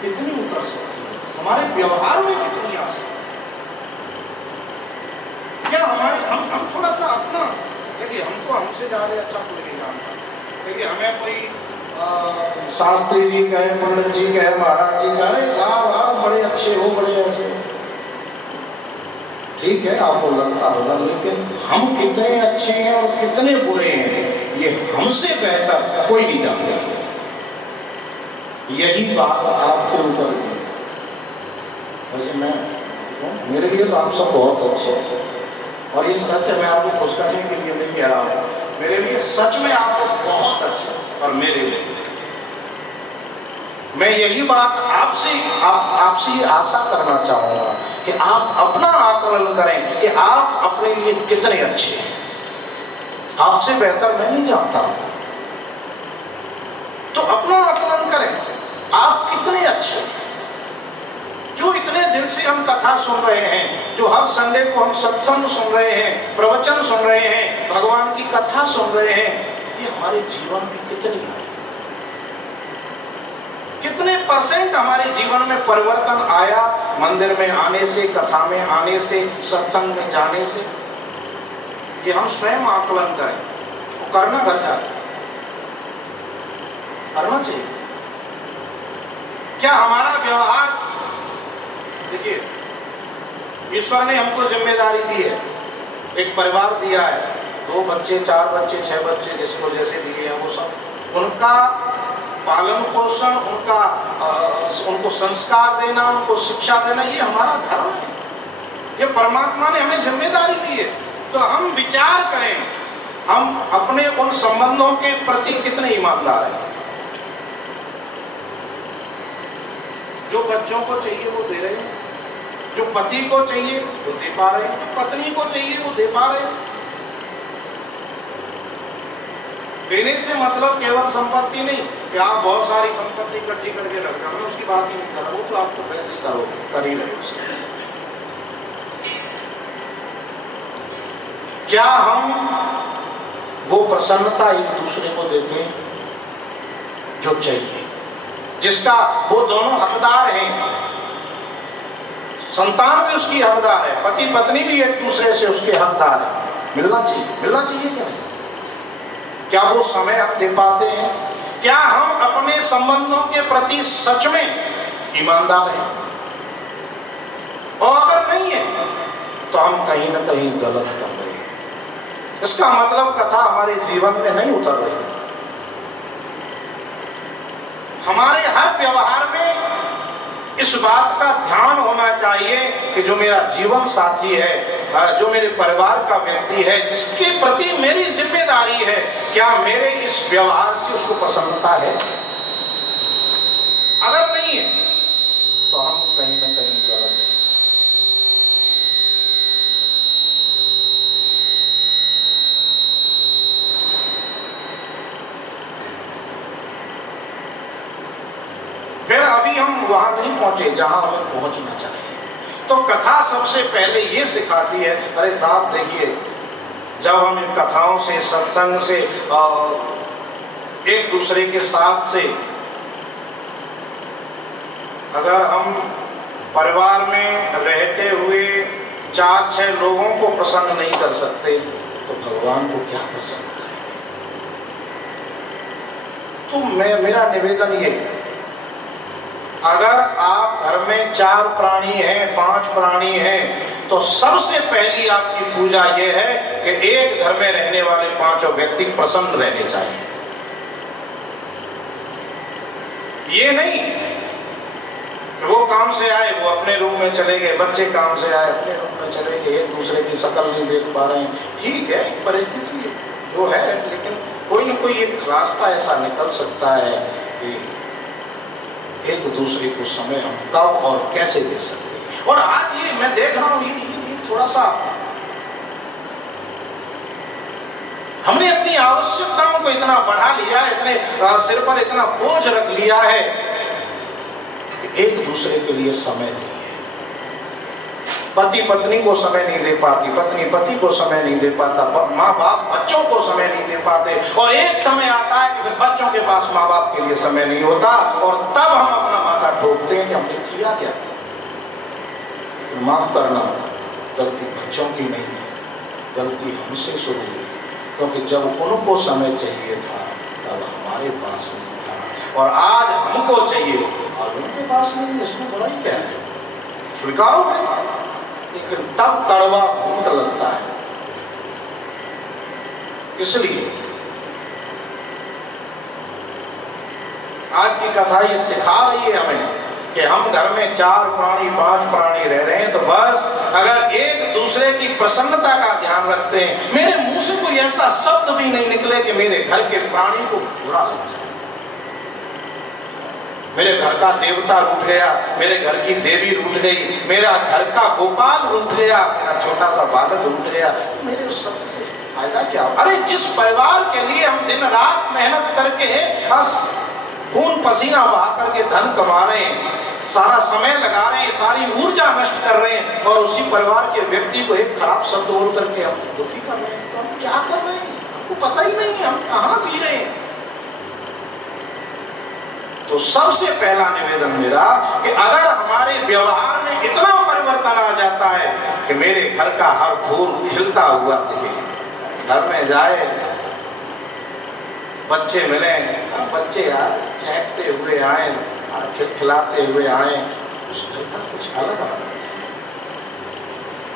कितनी उतर सकती है, हमारे व्यवहार में कितनी आ सकती है। क्या हमारे हम थोड़ा सा अपना देखिए, हमको हमसे ज़्यादा अच्छा कोई नहीं जानता। देखिए हमें कोई शास्त्री जी कहे, पंडित जी कहे, महाराज जी कहे, अरे साहब आप बड़े अच्छे हो, बड़े ऐसे, ठीक है आपको लगता होगा, लेकिन हम कितने अच्छे हैं और कितने बुरे हैं ये हमसे बेहतर कोई नहीं जानता। यही बात आपके ऊपर है। वैसे मेरे लिए तो आप सब बहुत अच्छे हैं और ये सच है, मैं आपको खुश करने के लिए नहीं कह रहा हूँ, मेरे लिए सच में आप बहुत अच्छे हैं। और मेरे लिए मैं यही बात आपसे आशा करना चाहूंगा कि आप अपना आकलन करें कि आप अपने लिए कितने अच्छे हैं। आपसे बेहतर मैं नहीं जानता, तो अपना आकलन करें, आप कितने अच्छे हैं। जो इतने दिन से हम कथा सुन रहे हैं, जो हर संडे को हम सत्संग सुन रहे हैं, प्रवचन सुन रहे हैं, भगवान की कथा सुन रहे हैं, ये हमारे जीवन में कितनी आई, कितने % हमारे जीवन में परिवर्तन आया मंदिर में आने से, कथा में आने से, सत्संग में जाने से। ये हम स्वयं आकलन करें, वो करना घर जाकर करना चाहिए। क्या हमारा व्यवहार, देखिए ईश्वर ने हमको जिम्मेदारी दी है, एक परिवार दिया है, 2 बच्चे, 4 बच्चे, 6 बच्चे, जिसको जैसे दिए हैं वो सब, उनका पालन पोषण, उनको संस्कार देना, उनको शिक्षा देना, ये हमारा धर्म है, ये परमात्मा ने हमें जिम्मेदारी दी है। तो हम विचार करें, हम अपने उन संबंधों के प्रति कितने ईमानदार हैं। जो बच्चों को चाहिए वो दे रहे हैं, जो पति को चाहिए वो दे पा रहे हैं, जो पत्नी को चाहिए वो दे पा रहे हैं। देने से मतलब केवल संपत्ति नहीं कि आप बहुत सारी संपत्ति इकट्ठी करके रखा, मैं उसकी बात ही नहीं कर रहा, वो तो आप तो वैसे ही करो, कर ही रहे हो। क्या हम वो प्रसन्नता एक दूसरे को देते हैं जो चाहिए, जिसका वो दोनों हकदार हैं, संतान भी उसकी हकदार है, पति पत्नी भी एक दूसरे से उसके हकदार है, मिलना चाहिए क्या नहीं? क्या वो समय हम दे पाते हैं? क्या हम अपने संबंधों के प्रति सच में ईमानदार हैं, और अगर नहीं है तो हम कहीं ना कहीं गलत कर रहे हैं। इसका मतलब कथा हमारे जीवन में नहीं उतर रही। हमारे हर व्यवहार में इस बात का ध्यान होना चाहिए कि जो मेरा जीवन साथी है, जो मेरे परिवार का व्यक्ति है, जिसके प्रति मेरी जिम्मेदारी है, क्या मेरे इस व्यवहार से उसको प्रसन्नता है? अगर नहीं है तो हम कहीं ना कहीं गलत हैं। फिर अभी हम वहां नहीं पहुंचे जहां हमें पहुंचना चाहिए। तो कथा सबसे पहले ये सिखाती है, अरे साहब देखिए, जब हम इन कथाओं से, सत्संग से, एक दूसरे के साथ से, अगर हम परिवार में रहते हुए 4-6 लोगों को प्रसन्न नहीं कर सकते तो भगवान को क्या प्रसन्न करें? तो मेरा निवेदन ये, अगर आप घर में 4 प्राणी हैं, 5 प्राणी हैं, तो सबसे पहली आपकी पूजा यह है कि एक घर में रहने वाले 5 व्यक्ति प्रसन्न रहने चाहिए। ये नहीं वो काम से आए वो अपने रूम में चले गए, बच्चे काम से आए अपने रूम में चले गए, एक दूसरे की शक्ल नहीं देख पा रहे हैं। ठीक है, परिस्थिति जो है, लेकिन कोई ना कोई एक रास्ता ऐसा निकल सकता है कि एक दूसरे को समय हम कब और कैसे दे सकते हैं। और आज ये मैं देख रहा हूं, ये थोड़ा सा हमने अपनी आवश्यकताओं को इतना बढ़ा लिया, इतने सिर पर इतना बोझ रख लिया है कि एक दूसरे के लिए समय नहीं है। पति पत्नी को समय नहीं दे पाती, पत्नी पति को समय नहीं दे पाता, माँ बाप बच्चों को समय नहीं दे पाते, और एक समय आता है कि फिर बच्चों के पास माँ बाप के लिए समय नहीं होता, और तब हम अपना माथा ठोकते हैं कि हमने किया क्या। तो माफ करना, गलती बच्चों की नहीं है, गलती हमसे शुरू हुई, क्योंकि जब उनको समय चाहिए था तब हमारे पास नहीं था, और आज हमको चाहिए और उनके पास नहीं। इसमें बुराई क्या है? स्वीकारो है, लेकिन तब कड़वा घूंट लगता है। इसलिए आज की कथा ये सिखा रही है हमें कि हम घर में 4 प्राणी 5 प्राणी रह रहे हैं, तो बस अगर एक दूसरे की प्रसन्नता का ध्यान रखते हैं, मेरे मुंह से कोई ऐसा शब्द भी नहीं निकले कि मेरे घर के प्राणी को बुरा लग जाए, मेरे घर का देवता रूठ गया, मेरे घर की देवी रूठ गई, मेरा घर का गोपाल रूठ गया, मेरा छोटा सा बालक रूठ गया, तो मेरे उस शब्द से फायदा क्या हो? अरे जिस परिवार के लिए हम दिन रात मेहनत करके बस खून पसीना बहा करके धन कमा रहे हैं, सारा समय लगा रहे हैं, सारी ऊर्जा नष्ट कर रहे हैं, और उसी परिवार के व्यक्ति को एक खराब शब्द बोल करके हम दुखी कर रहे हैं, तो हम क्या कर रहे हैं? हमको पता ही नहीं हम कहाँ जी रहे हैं। तो सबसे पहला निवेदन मेरा कि अगर हमारे व्यवहार में इतना परिवर्तन आ जाता है कि मेरे घर का हर फूल खिलता हुआ दिखे, घर में जाए, बच्चे मिले, बच्चे चहकते हुए आए, खिलखिलाते हुए आए, उस घर का कुछ अलग आता है।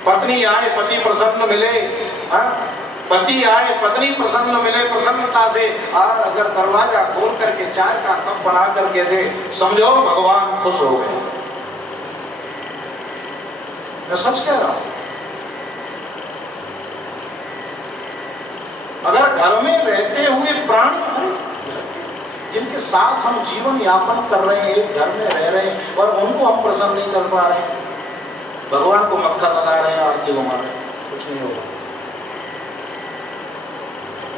पत्नी आए, पति प्रसन्न मिले, पति आए, पत्नी प्रसन्न मिले, प्रसन्नता से अगर दरवाजा खोल करके चाय का कप बना करके दे, समझो भगवान खुश हो गए। मैं सच कह रहा हूं। अगर घर में रहते हुए प्राणी, जिनके साथ हम जीवन यापन कर रहे हैं, एक घर में रह रहे हैं, और उनको हम प्रसन्न नहीं कर पा रहे हैं, भगवान को मक्खन लगा रहे हैं, आरती घुमा रहे हैं, कुछ नहीं होगा।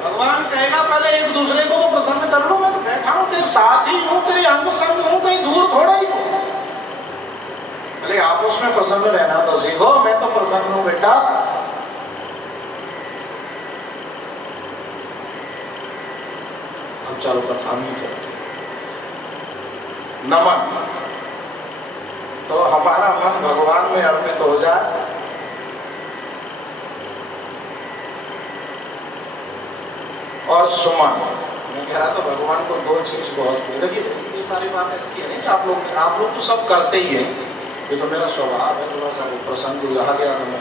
भगवान कहेगा पहले एक दूसरे को तो प्रसन्न कर लो, मैं तो बैठा हूं, तेरे साथ ही हूं, तेरे अंग संग हूं, कहीं दूर थोड़ा ही हूं। अरे आपस में प्रसन्न रहना तो सीखो, मैं तो प्रसन्न हूं बेटा। अब चलो कथा नहीं चलती। नमन, तो हमारा मन भगवान में अर्पित हो जाए, और सुमन, मैं कह रहा था भगवान को 2 चीज बहुत, देखिए ये सारी बातें इसलिए नहीं कि आप लोग तो सब करते ही हैं, ये तो मेरा स्वभाव है। थोड़ा सा वो प्रसंग रहा गया तो मैं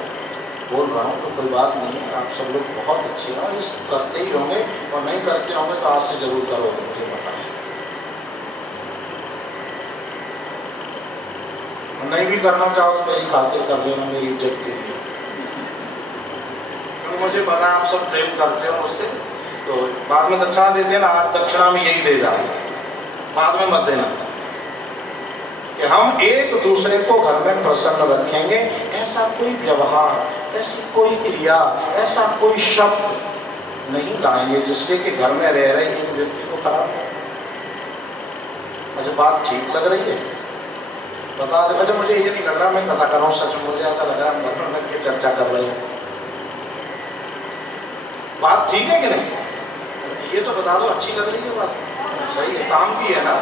बोल रहा हूँ, तो कोई बात नहीं है। आप सब लोग बहुत अच्छे हैं, इस करते ही होंगे, और नहीं करते होंगे तो आज से जरूर करोगे, मुझे बताएं। नहीं भी करना चाहो तो मेरी खातिर कर लेना, मेरी इज्जत के लिए, क्योंकि मुझे पता है आप सब प्रेम करते हो मुझसे। तो बाद में दक्षिणा देते हैं ना, आज दक्षिणा में यही दे जाए, बाद में मत देना, कि हम एक दूसरे को घर में प्रसन्न रखेंगे। ऐसा कोई व्यवहार, ऐसी कोई क्रिया, ऐसा कोई शब्द नहीं लाएंगे जिससे कि घर में रह रहे एक व्यक्ति को खराब हो। अच्छा, बात ठीक लग रही है? बता दे। अच्छा, मुझे ये नहीं लग रहा मैं कथा कर रहा हूँ, सच में मुझे ऐसा लग रहा है हम घर में के चर्चा कर रहे हैं। बात ठीक है कि नहीं? ये तो बता दो, अच्छी लग रही है बात? सही है, काम की है ना?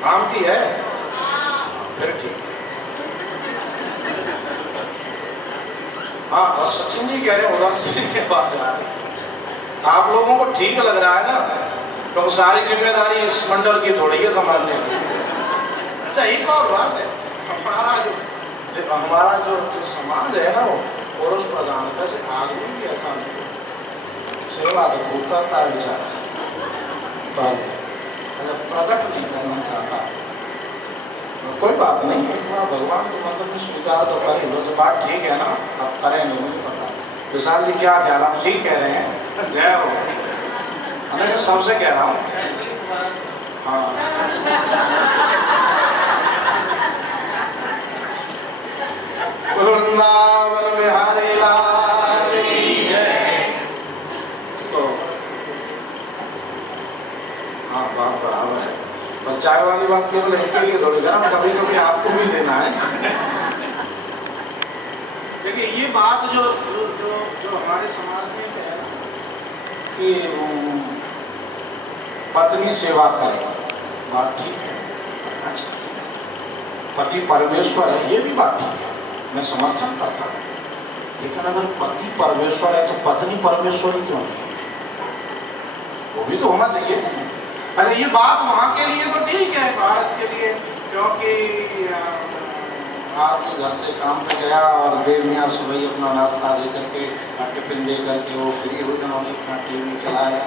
काम की है, फिर ठीक। हाँ, और सचिन जी कह रहे हैं उधर से के पास आ रहे, आप लोगों को ठीक लग रहा है ना? तो सारी जिम्मेदारी इस मंडल की थोड़ी है संभालने की। अच्छा, एक और बात है, हमारा जो समाज है ना वो पुरुष प्रधान, वैसे आदमी भी ऐसा नहीं, सेवा तो खूब करता है बेचारा, प्रकट नहीं करना चाहता। कोई बात नहीं है, भगवान को मतलब में स्वीकार तो कर ही लो, जो बात ठीक है ना, आप करें नहीं मुझे पता। विशाल जी क्या कह रहा हूँ, ठीक कह रहे हैं, जय हो। मैं सबसे कह रहा हूँ, हाँ वृंदावन बिहारी लाल की जय। तो हाँ, बात बराबर है, और चाय वाली बात केवल इनके लिए थोड़ी ना, कभी कभी आपको भी देना है। देखिए, ये बात जो जो जो, जो हमारे समाज में है कि पत्नी सेवा करे, बात ठीक है, अच्छा, पति परमेश्वर है, ये भी बात ठीक है, मैं समर्थन करता हूँ। लेकिन अगर पति परमेश्वर है तो पत्नी परमेश्वरी क्यों नहीं? वो भी तो होना चाहिए। अच्छा, ये बात वहाँ के लिए तो ठीक है, भारत के लिए, क्योंकि आदमी घर से काम पे गया और देर में सुबह अपना नाश्ता दे करके, टिफिन दे करके वो फ्री हुई, उन्होंने अपना टीवी चलाया,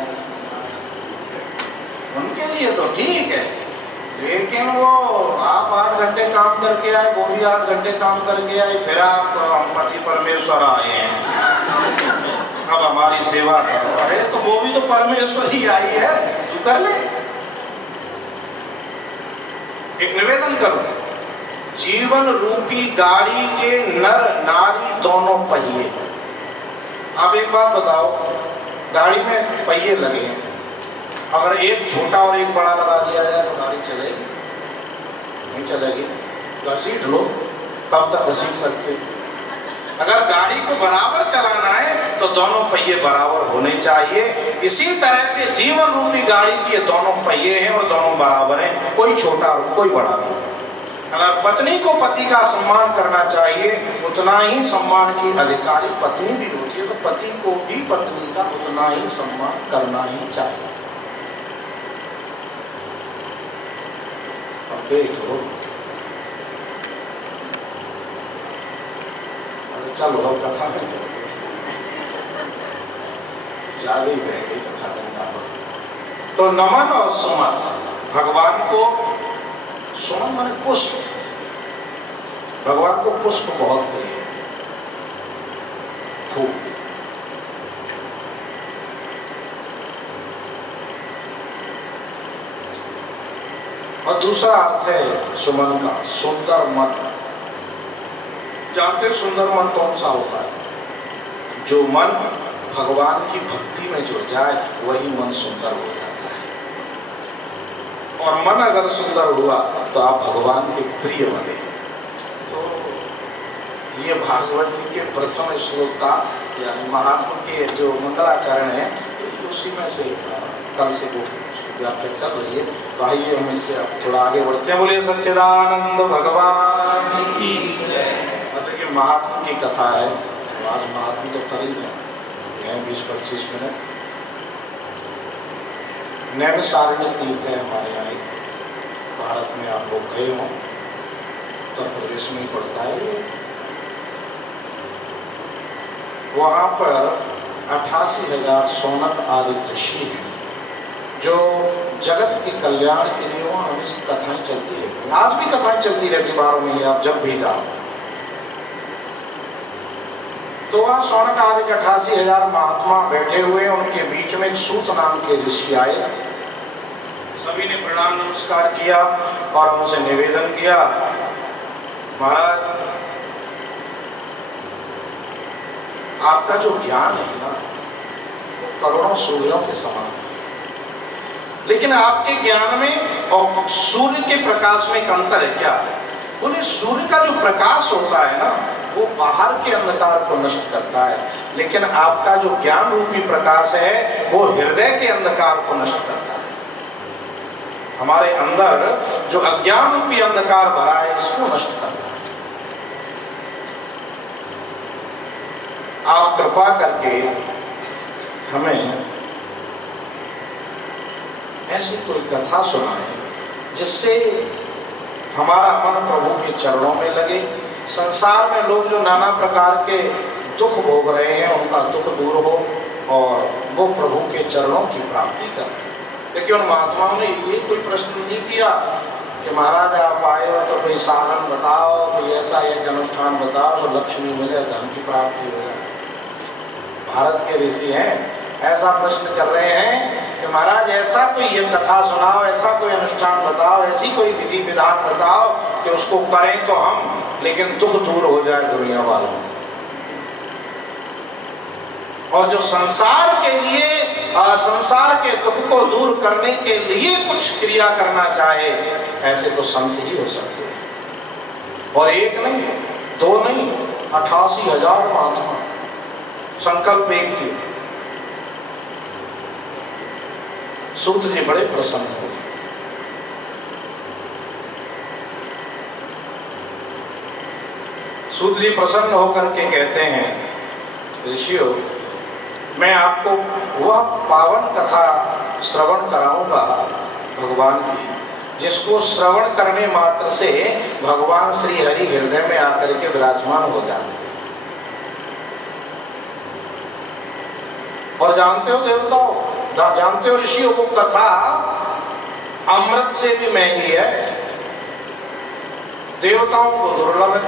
उनके लिए तो ठीक है। लेकिन वो आप 8 घंटे काम करके आए, वो भी 8 घंटे काम करके आए, फिर आप हम पति परमेश्वर आए हैं, अब हमारी सेवा करो, अरे तो वो भी तो परमेश्वर ही आई है, तू कर ले। एक निवेदन करो, जीवन रूपी गाड़ी के नर नारी दोनों पहिए। आप एक बात बताओ, गाड़ी में पहिए लगे हैं, अगर एक छोटा और एक बड़ा लगा दिया जाए तो गाड़ी चलेगी? नहीं चलेगी। घसीट लो, कब तक घसीट सकते? अगर गाड़ी को बराबर चलाना है तो दोनों पहिए बराबर होने चाहिए। इसी तरह से जीवन रूपी गाड़ी की ये दोनों पहिए हैं और दोनों बराबर हैं, कोई छोटा और कोई बड़ा नहीं। अगर पत्नी को पति का सम्मान करना चाहिए, उतना ही सम्मान की अधिकारी पत्नी भी होती है, तो पति को भी पत्नी का उतना ही सम्मान करना ही चाहिए। अब देख लो, चलो हम कथा में चलते हैं, ज्यादा ही बह गई कथा गंगा पर। तो नमन और सुमन, भगवान को सुमन माने पुष्प, भगवान को पुष्प बहुत प्रिय है, फूल। और दूसरा अर्थ है सुमन का सुंदर मन। जानते सुंदर मन कौन सा होता है? जो मन भगवान की भक्ति में जुड़ जाए वही मन सुंदर हो जाता है। और मन अगर सुंदर हुआ तो आप भगवान के प्रिय बने। तो ये भागवत जी के प्रथम श्लोक का, यानी महात्मा के जो मंगलाचरण है, उसी में से कल से वो व्याख्या चल रही है। तो आइए हम इससे थोड़ा आगे बढ़ते हैं। बोलिए सच्चिदानंद भगवान की जय। देखिए, महात्मा की कथा है, आज महात्मा तो करीब है 20-25 मिनट। नैमिषारण्य तीर्थ है हमारे यहाँ, भारत में आप लोग गए हों, उत्तर प्रदेश में पड़ता है ये। वहाँ पर 88,000 शौनक आदि ऋषि हैं जो जगत के कल्याण के लिए वहाँ हमेशा कथाएं चलती रहती। आज भी कथाएं चलती रहती 12 महीने, आप जब भी जाओ। तो वहाँ शौनक आदि के 88,000 महात्मा बैठे हुए, उनके बीच में एक सूत नाम के ऋषि आए। सभी ने प्रणाम नमस्कार किया और उनसे निवेदन किया, महाराज आपका जो ज्ञान है ना, वो करोड़ों सूर्यों के समान है, लेकिन आपके ज्ञान में और सूर्य के प्रकाश में एक अंतर है। क्या? बोले सूर्य का जो प्रकाश होता है ना, वो बाहर के अंधकार को नष्ट करता है, लेकिन आपका जो ज्ञान रूपी प्रकाश है वो हृदय के अंधकार को नष्ट करता है। हमारे अंदर जो अज्ञान रूपी अंधकार भरा है, इसको नष्ट करता है। आप कृपा करके हमें ऐसी कोई कथा सुनाएं जिससे हमारा मन प्रभु के चरणों में लगे। संसार में लोग जो नाना प्रकार के दुख भोग रहे हैं, उनका दुख दूर हो और वो प्रभु के चरणों की प्राप्ति करें। लेकिन उन महात्माओं ने ये कोई प्रश्न नहीं किया कि महाराज आप आए हो तो कोई साधन बताओ, कोई ऐसा एक अनुष्ठान बताओ जो लक्ष्मी मिले, धन की प्राप्ति हो जाए। भारत के ऋषि हैं, ऐसा प्रश्न कर रहे हैं कि महाराज ऐसा कोई ये कथा सुनाओ, ऐसा कोई अनुष्ठान बताओ, ऐसी कोई विधि विधान बताओ कि उसको करें तो हम, लेकिन दुख दूर हो जाए दुनिया वालों। और जो संसार के लिए, संसार के दुख को दूर करने के लिए कुछ क्रिया करना चाहे, ऐसे तो संत ही हो सकते हैं। और एक नहीं, दो नहीं, 88,000 महात्मा, संकल्प एक ही। सूत जी बड़े प्रसन्न हुए। सूत जी प्रसन्न होकर के कहते हैं, ऋषियों मैं आपको वह पावन कथा श्रवण कराऊंगा भगवान की, जिसको श्रवण करने मात्र से भगवान श्री हरि हृदय में आकर के विराजमान हो जाते हैं। और जानते हो देवताओं, जानते हो ऋषियों, वो कथा अमृत से भी महंगी है, देवताओं को दुर्लभ है।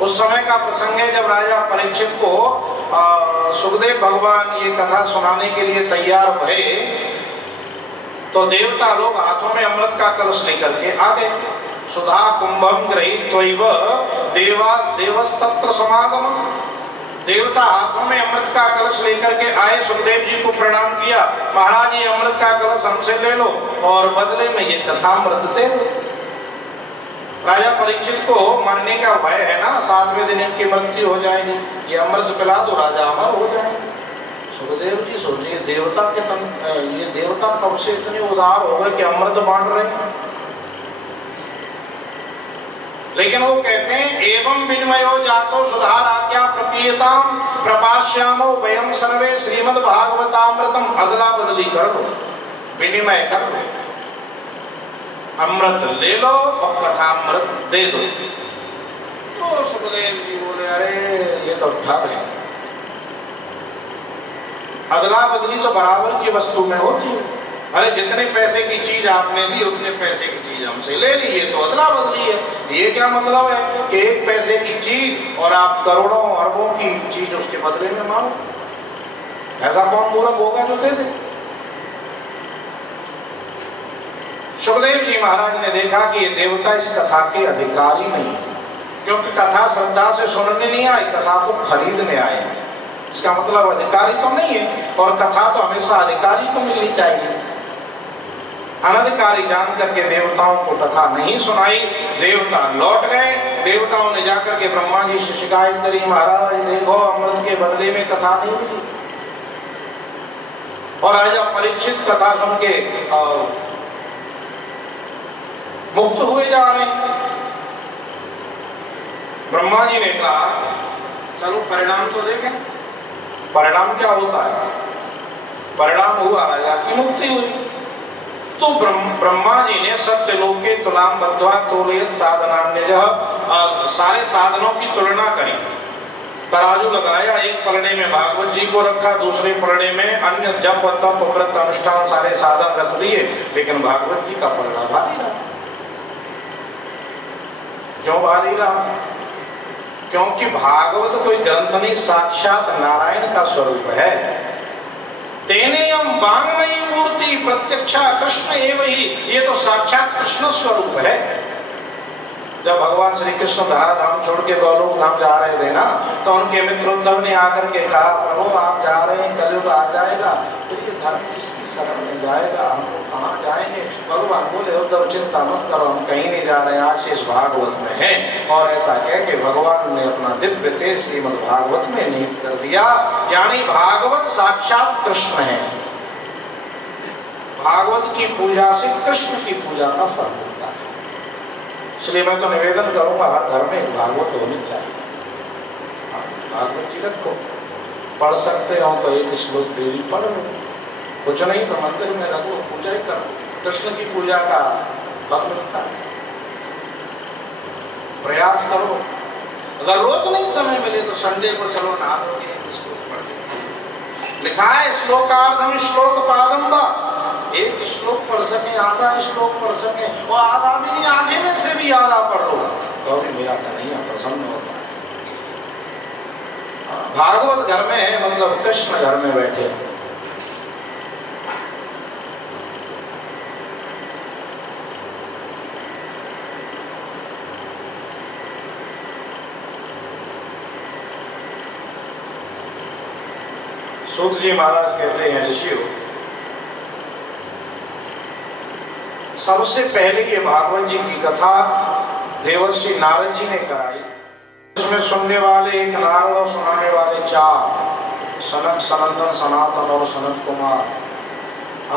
उस समय का प्रसंग है जब राजा परीक्षित को सुखदेव भगवान ये कथा सुनाने के लिए तैयार हुए, तो देवता लोग हाथों में अमृत का कलश लेकर के आ गए। सुधा कुंभम गृहीत्वैव देवा देवस्तत्र समागम। देवता हाथों में अमृत का कलश लेकर के आए, सुखदेव जी को प्रणाम किया, महाराज ये अमृत का कलश हमसे ले लो और बदले में ये कथा अमृत दे दो। राजा परीक्षित को मरने का भय है ना, 7वें दिन इनकी मृत्यु हो जाएगी, ये अमृत पिला दो राजा अमर हो जाएंगे। सुखदेव जी सोचिए, देवता के ये देवता कब से इतने उदार हो गए कि अमृत बांट रहे हैं। लेकिन वो कहते हैं एवं विनिमयो जातो सुधार आज्ञा प्रपीयताम प्रपाश्यामो वयम सर्वे श्रीमद् भागवतामृतम। अदला बदली कर लो, विनिमय कर लो, अमृत ले लो और कथा अमृत दे दो। तो सुखदेव जी बोले अरे ये तो ठग है, अदला बदली तो बराबर की वस्तु में होती है। अरे जितने पैसे की चीज आपने दी उतने पैसे की चीज हमसे ले ली, ये तो अदला बदली है। ये क्या मतलब है कि 1 पैसे की चीज और आप करोड़ों अरबों की चीज उसके बदले में मांगो? ऐसा कौन मूर्ख होगा जो दे दे? सुखदेव जी महाराज ने देखा कि ये देवता इस कथा के अधिकारी नहीं, क्योंकि कथा श्रद्धा से सुनने नहीं आई, कथा को खरीदने आए। इसका मतलब अधिकारी तो नहीं है, और कथा तो हमेशा अधिकारी को मिलनी चाहिए। अनधिकारी जान करके देवताओं को कथा नहीं सुनाई, देवता लौट गए। देवताओं ने जाकर के ब्रह्मा जी से शिकायत करी, महाराज देखो अमृत के बदले में कथा नहीं मिली। और राजा परीक्षित कथा सुन के मुक्त हुए जा रहे हैं। ब्रह्मा जी ने कहा चलो परिणाम तो देखें, परिणाम क्या होता है। परिणाम हुआ राजा की मुक्ति हुई। तो ब्रह्मा जी ने सत्यलोके तुलाम बद्ध्वा तोलयत साधनान्यजः, सारे साधनों की तुलना करी, तराजू लगाया, एक पलड़े में भागवत जी को रखा, दूसरे पलड़े में अन्य जप तप व्रत अनुष्ठान सारे साधन रख दिए, लेकिन भागवत जी का पलड़ा भारी रहा। क्यों भारी रहा? क्योंकि भागवत कोई ग्रंथ नहीं, साक्षात नारायण का स्वरूप है। तेनेयम वाङ्मयी मूर्ति प्रत्यक्षा कृष्ण एव ही, ये तो साक्षात कृष्ण स्वरूप है। जब भगवान श्री कृष्ण धराधाम छोड़ के गोलोक धाम जा रहे थे ना, तो उनके मित्र उद्धव ने आकर के कहा, प्रभु आप जा रहे हैं, कलयुग आ जाएगा, फिर ये धर्म किसकी शरण में जाएगा, हम लोग कहाँ जाएंगे? भगवान बोले, उद्धव चिंता मत करो, हम कहीं नहीं जा रहे हैं, आज से इस भागवत में हैं। और ऐसा कह के भगवान ने अपना दिव्य तेज श्रीमद् भागवत में निहित कर दिया। यानी भागवत साक्षात कृष्ण है। भागवत की पूजा से कृष्ण की पूजा का फल होता है। इसलिए मैं तो निवेदन करूंगा, हर घर में भागवत होनी चाहिए। भागवत जी रखो, पढ़ सकते हो तो एक श्लोक डेली पढ़ लो, कुछ नहीं तो मंदिर में रखो, पूजा ही करो, कृष्ण की पूजा का फल मिलता है। प्रयास करो, अगर रोज नहीं समय मिले तो संडे को चलो नहा लोगे, श्लोक पढ़ लो। लिखा है श्लोकार्धम श्लोक पादम, एक श्लोक पढ़ सके, आधा श्लोक पढ़ सके, वो आधा भी नहीं, आधे में से भी आधा पढ़ लो तो भी मेरा कन्हैया प्रसन्न होता है। भागवत घर में है, मतलब कृष्ण घर में बैठे। सूत जी महाराज कहते हैं, ऋषियों, सबसे पहले ये भागवत जी की कथा देवर्षि नारद जी ने कराई। उसमें सुनने वाले एक नारद और सुनाने वाले चार, सनक, सनंदन, सनातन और सनत कुमार।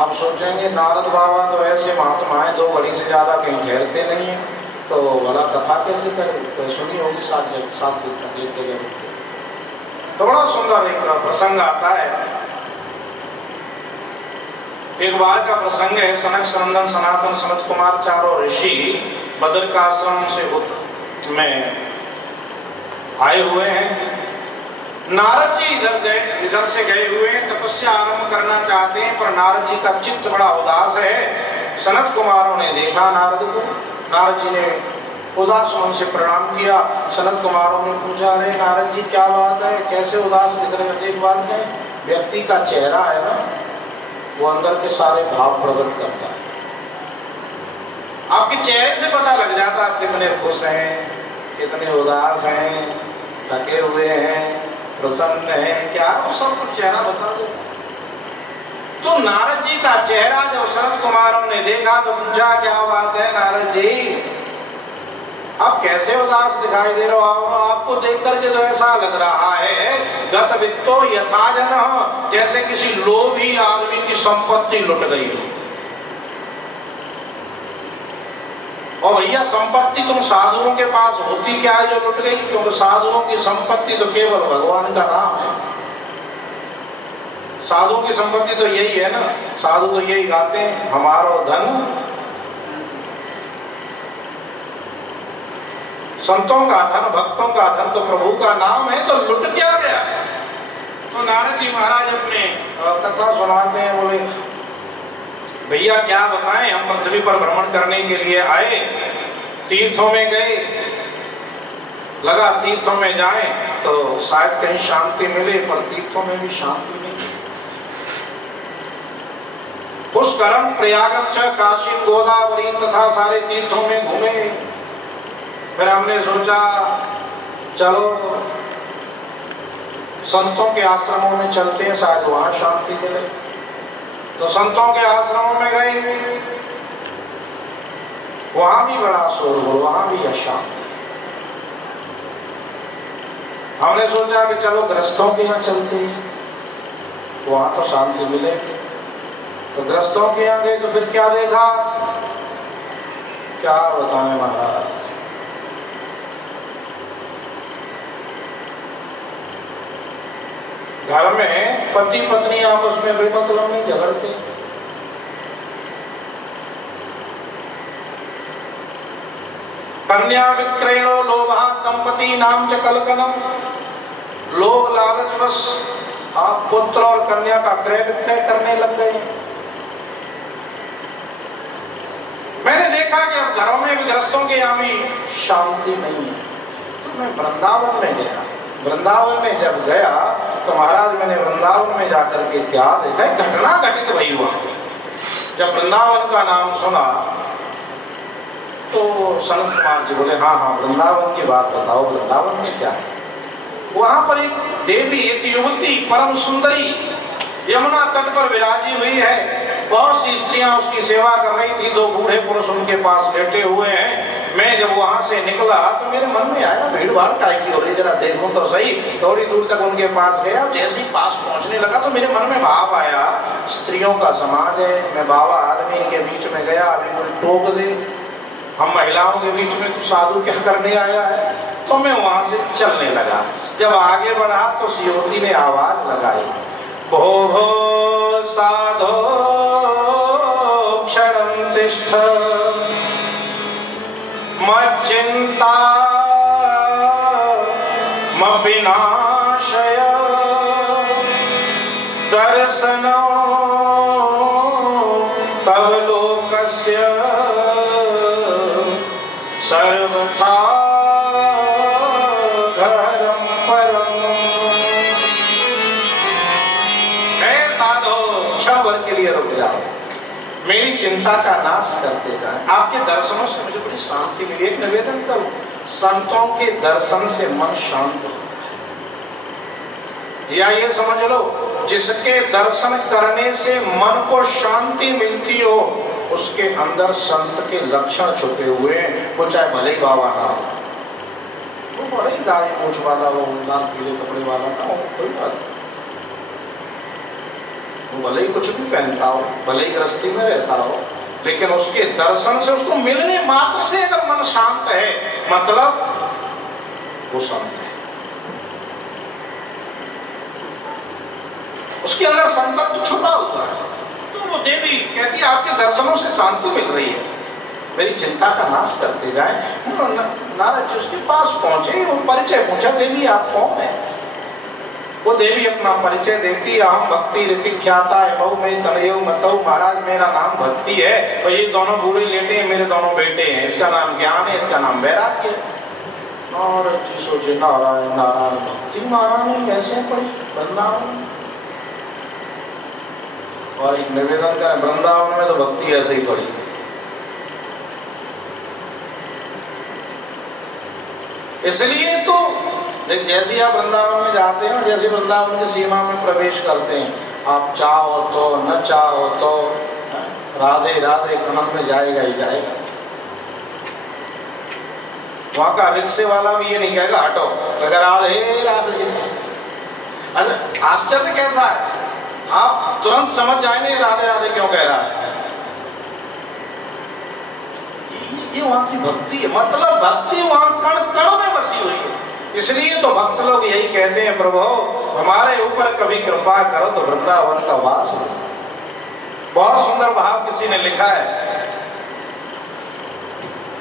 आप सोचेंगे नारद बाबा तो ऐसे महात्मा हैं, 2 घड़ी से ज्यादा कहीं ठहरते नहीं है, तो भला कथा कैसे करें? तो सुनी होगी 7 जगह। तो बड़ा सुंदर एक प्रसंग आता है। एक बार का प्रसंग है, सनक, सनंदन, सनातन, सनत कुमार चारों ऋषि बद्रिकाश्रम से में आए हुए हैं। नारद जी इधर से गए हुए हैं, तपस्या आरंभ करना चाहते हैं, पर नारद जी का चित्त बड़ा उदास है। सनत कुमारों ने देखा नारद को, नारद जी ने उदास मन से प्रणाम किया। सनत कुमारों ने पूछा, अरे नारद जी क्या बात है, कैसे उदास दिख रहे हैं? एक बात है, व्यक्ति का चेहरा है ना, वो अंदर के सारे भाव प्रकट करता है। आपके चेहरे से पता लग जाता है आप कितने खुश हैं, कितने उदास हैं, थके हुए हैं, प्रसन्न हैं, क्या वो सब कुछ चेहरा बता दो। तो नारद जी का चेहरा जब सनत कुमारों ने देखा तो पूछा, क्या बात है नारद जी, आप कैसे उदास दिखाई दे रहे हो? आपको देख करके तो ऐसा लग रहा है गत वित्तो यथा जन, जैसे किसी लोभी आदमी की संपत्ति लुट गई हो। और भैया संपत्ति तुम साधुओं के पास होती क्या है जो लुट गई? क्योंकि साधुओं की संपत्ति तो केवल भगवान का नाम है। साधुओं की संपत्ति तो यही है ना, साधु तो यही गाते हैं, हमारो धन संतों का धन, भक्तों का धन तो प्रभु का नाम है, तो लुट क्या गया? तो नारद जी महाराज अपने कथा सुनाते हैं, बोले भैया क्या बताएं, हम पृथ्वी पर भ्रमण करने के लिए आए, तीर्थों में गए, लगा तीर्थों में जाएं तो शायद कहीं शांति मिले, पर तीर्थों में भी शांति नहीं। पुष्करम, प्रयागम, काशी, गोदावरी तथा सारे तीर्थों में घूमे। फिर हमने सोचा चलो संतों के आश्रमों में चलते हैं, शायद वहां शांति मिले। तो संतों के आश्रमों में गए, वहां भी बड़ा शोरगुल, वहां भी अशांति। हमने सोचा कि चलो गृहस्थों के यहाँ चलते हैं, वहां तो शांति मिलेगी। तो गृहस्थों के यहाँ गए तो फिर क्या देखा, क्या बताएं महाराज। घर में पति पत्नी आपस में बेमतलब नहीं झगड़ते, कन्या विक्रयणो लोभा दंपति नाम च कलकलम। लोभ लालच बस आप पुत्र और कन्या का क्रय विक्रय करने लग गए। मैंने देखा कि अब घरों में भी, गृहस्थों के यहाँ भी शांति नहीं है। तो मैं वृंदावन में गया। वृंदावन में जब गया तो महाराज मैंने वृंदावन में जाकर के क्या देखा, घटना घटित हुई वहां। जब वृंदावन का नाम सुना तो संत कुमार जी बोले हाँ हाँ वृंदावन की बात बताओ, वृंदावन में क्या है। वहां पर एक देवी, एक युवती परम सुंदरी यमुना तट पर विराजी हुई है। बहुत सी स्त्रियां उसकी सेवा कर रही थी, दो बूढ़े पुरुष उनके पास लेटे हुए हैं। मैं जब वहां से निकला तो मेरे मन में आया भीड़ भाड़ काय की हो रही, जरा देखूं तो सही। थोड़ी दूर तक उनके पास गया, जैसे ही पास पहुंचने लगा तो मेरे मन में भाव आया स्त्रियों का समाज है, मैं बाबा आदमी के बीच में गया, अभी कोई टोक दे, हम महिलाओं के बीच में तो साधु क्या करने आया है। तो मैं वहां से चलने लगा। जब आगे बढ़ा तो उस युवती ने आवाज लगाई, भो भो साधो क्षणं तिष्ठ मच्चिंता मविनाशय दर्शनो तव लोकस्य सर्वथा घरं परम। साधो क्षण भर के लिए रुक जाओ, मेरी चिंता का नाश करते जाए। आपके दर्शनों से मुझे बड़ी शांति मिली। एक निवेदन करूं, संतों के दर्शन से मन शांत होता है। या ये समझ लो, जिसके दर्शन करने से मन को शांति मिलती हो उसके अंदर संत के लक्षण छुपे हुए हैं। वो चाहे भले ही बाबा ना हो, वो भले ही दाढ़ी मूंछ वाला हो, लाल पीले कपड़े वाला ना हो, कोई बात नहीं। वो भले ही कुछ भी पहनता हो, भले ही गृहस्थी में रहता हो, लेकिन उसके दर्शन से, उसको मिलने मात्र से अगर मन शांत है, मतलब वो संत है। उसके अंदर संतत्व छुपा हुआ है। तो वो देवी कहती है आपके दर्शनों से शांति मिल रही है, मेरी चिंता का नाश करते जाए। नारद जी उसके पास पहुंचे, वो परिचय पूछा, देवी आप कौन है। वो देवी अपना परिचय देती, अहम भक्ति रीति ख्याता है बहु में तनयो मतौ। महाराज मेरा नाम भक्ति है और ये दोनों बूढ़े लेटे हैं, मेरे दोनों बेटे हैं। इसका नाम ज्ञान है, इसका नाम वैराग्य है। नारद जी सोचे नारायण नारायण, भक्ति महारानी कैसे पड़ी वृंदावन। और एक निवेदन करें, वृंदावन में तो भक्ति ऐसे ही पड़ी। इसलिए तो देख, जैसे आप वृंदावन में जाते हैं, जैसे वृंदावन की सीमा में प्रवेश करते हैं, आप चाहो तो न चाहो तो राधे राधे कमल में जाएगा ही जाएगा। वहां का रिक्शे वाला भी ये नहीं कहेगा हटो, अगर राधे राधे। अच्छा आश्चर्य कैसा है, आप तुरंत समझ जाएंगे राधे राधे क्यों कह रहा है। ये वहां की भक्ति है, मतलब भक्ति वहां कण कण में बसी हुई है। इसलिए तो भक्त लोग यही कहते हैं, प्रभु हमारे ऊपर कभी कृपा करो तो वृंदावन का वास हो। बहुत सुंदर भाव किसी ने लिखा है,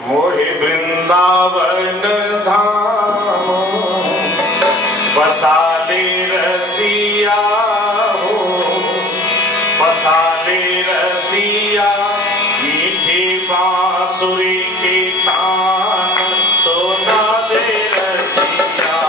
मोहे वृंदावन धाम बसाले रसिया हो, बसाले रसिया मीठी बांसुरी के कान सोना दे रसिया।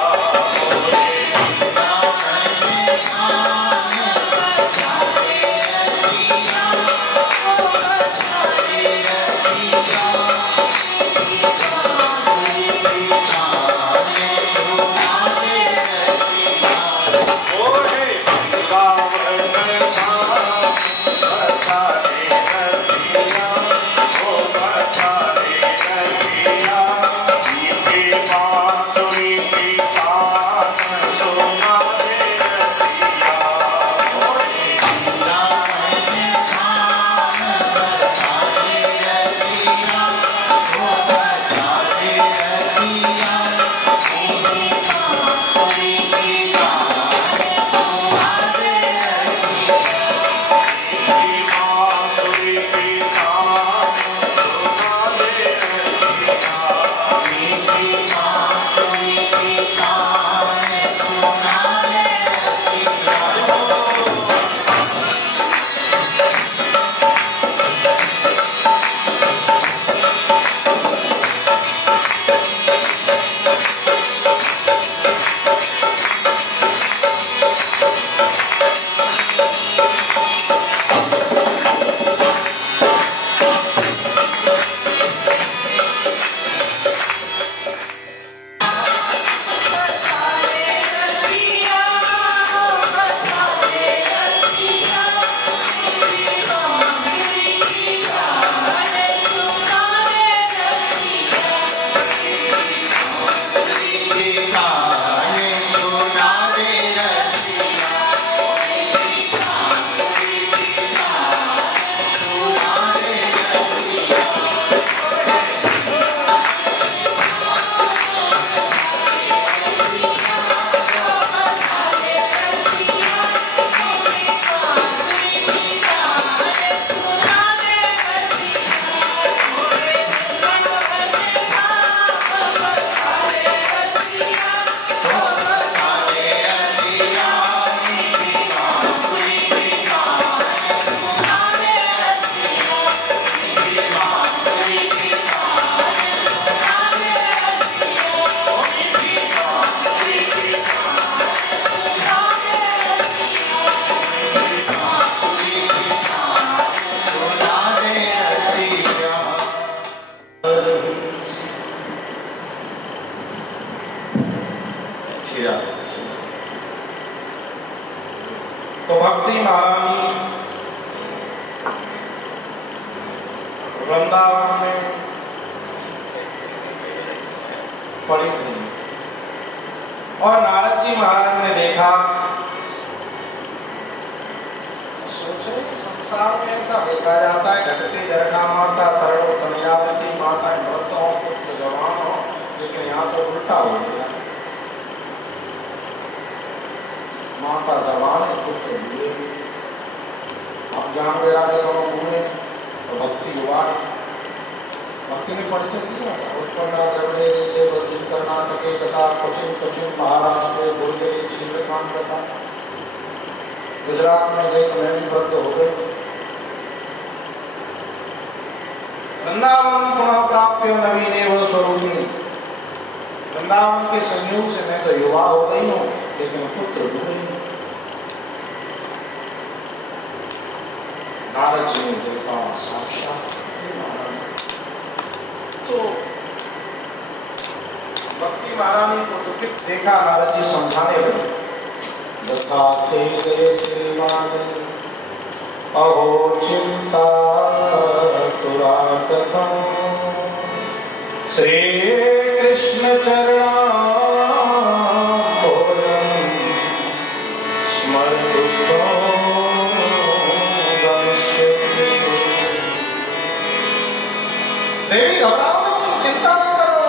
श्री राधे। तो भक्ति महारानी वृंदावन में पड़ी थी और नारद जी महाराज ने देखा, सोच रहे संसार में ऐसा देखा जाता है, घटते जरठा माता तरणो तनयावती माता मृत हो पुत्र जवान हो, लेकिन यहाँ तो उल्टा हो गया, माता जवान है पुत्र बूढ़े। अब जहाँ मेरा के दोनों बूढ़े तो भक्ति युवा, भक्ति में परिचय दिया उत्पन्न द्रविड़े जैसे वर्जित कर्नाटक तथा पश्चिम पश्चिम महाराष्ट्र में बुलगेरी चीन काम करता, गुजरात में गई तो मैं भी वृद्ध हो गई। वृंदावन पुनः प्राप्य नवीन स्वरूपिणी, वृंदावन के संयोग से मैं तो युवा हो गई हूँ लेकिन पुत्र बूढ़े। नारद जी ने देखा साक्षात तो भक्ति महारानी को दुखित देखा, नारद जी समझाने लगे, यथा खेदे श्रीमान अहो चिंता तुरा कथम श्री कृष्ण चरणा देवी घबराओ नहीं, चिंता न करो।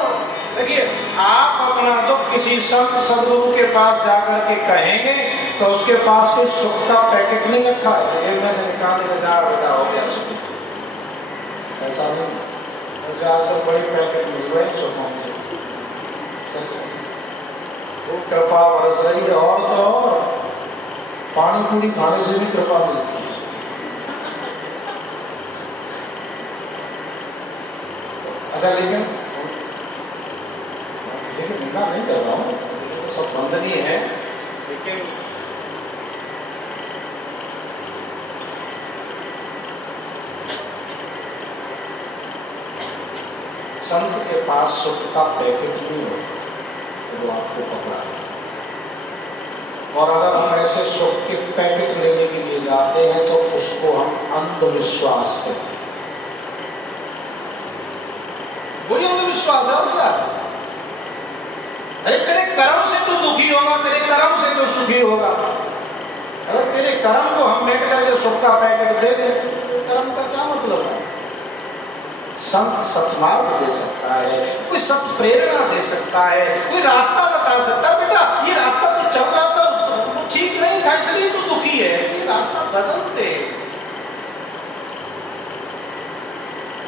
देखिए आप अपना दुख किसी संत सदगुरु के पास जाकर के कहेंगे तो उसके पास कोई सुख का पैकेट नहीं रखा है, जेब में से निकाल के जा बेटा हो गया सुख, ऐसा नहीं। ऐसे आजकल बड़ी पैकेट मिल रहे हैं सुखों के, सच वो कृपा बरस रही है। और तो और पानी पूरी खाने से भी कृपा मिलती है। अच्छा लेकिन किसी की निंदा नहीं कर रहा हूँ, तो सब वंदनीय है, लेकिन संत के पास सुख का पैकेट नहीं होता तो वो आपको पकड़ा है। और अगर हम ऐसे सुख के पैकेट लेने के लिए जाते हैं तो उसको हम अंधविश्वास कहते हैं। वही अंधविश्वास है और क्या? अरे तेरे कर्म से तो दुखी होगा, तेरे कर्म से तो सुखी होगा। अगर तेरे कर्म को हम मेट करके सुख का पैकेट दे दें तो कर्म का क्या मतलब है? संत सतमार्ग दे सकता है, कोई सत प्रेरणा दे सकता है, कोई रास्ता बता सकता है, बेटा ये रास्ता तो चल रहा था तो ठीक नहीं था इसलिए तो दुखी है, ये रास्ता बदल दे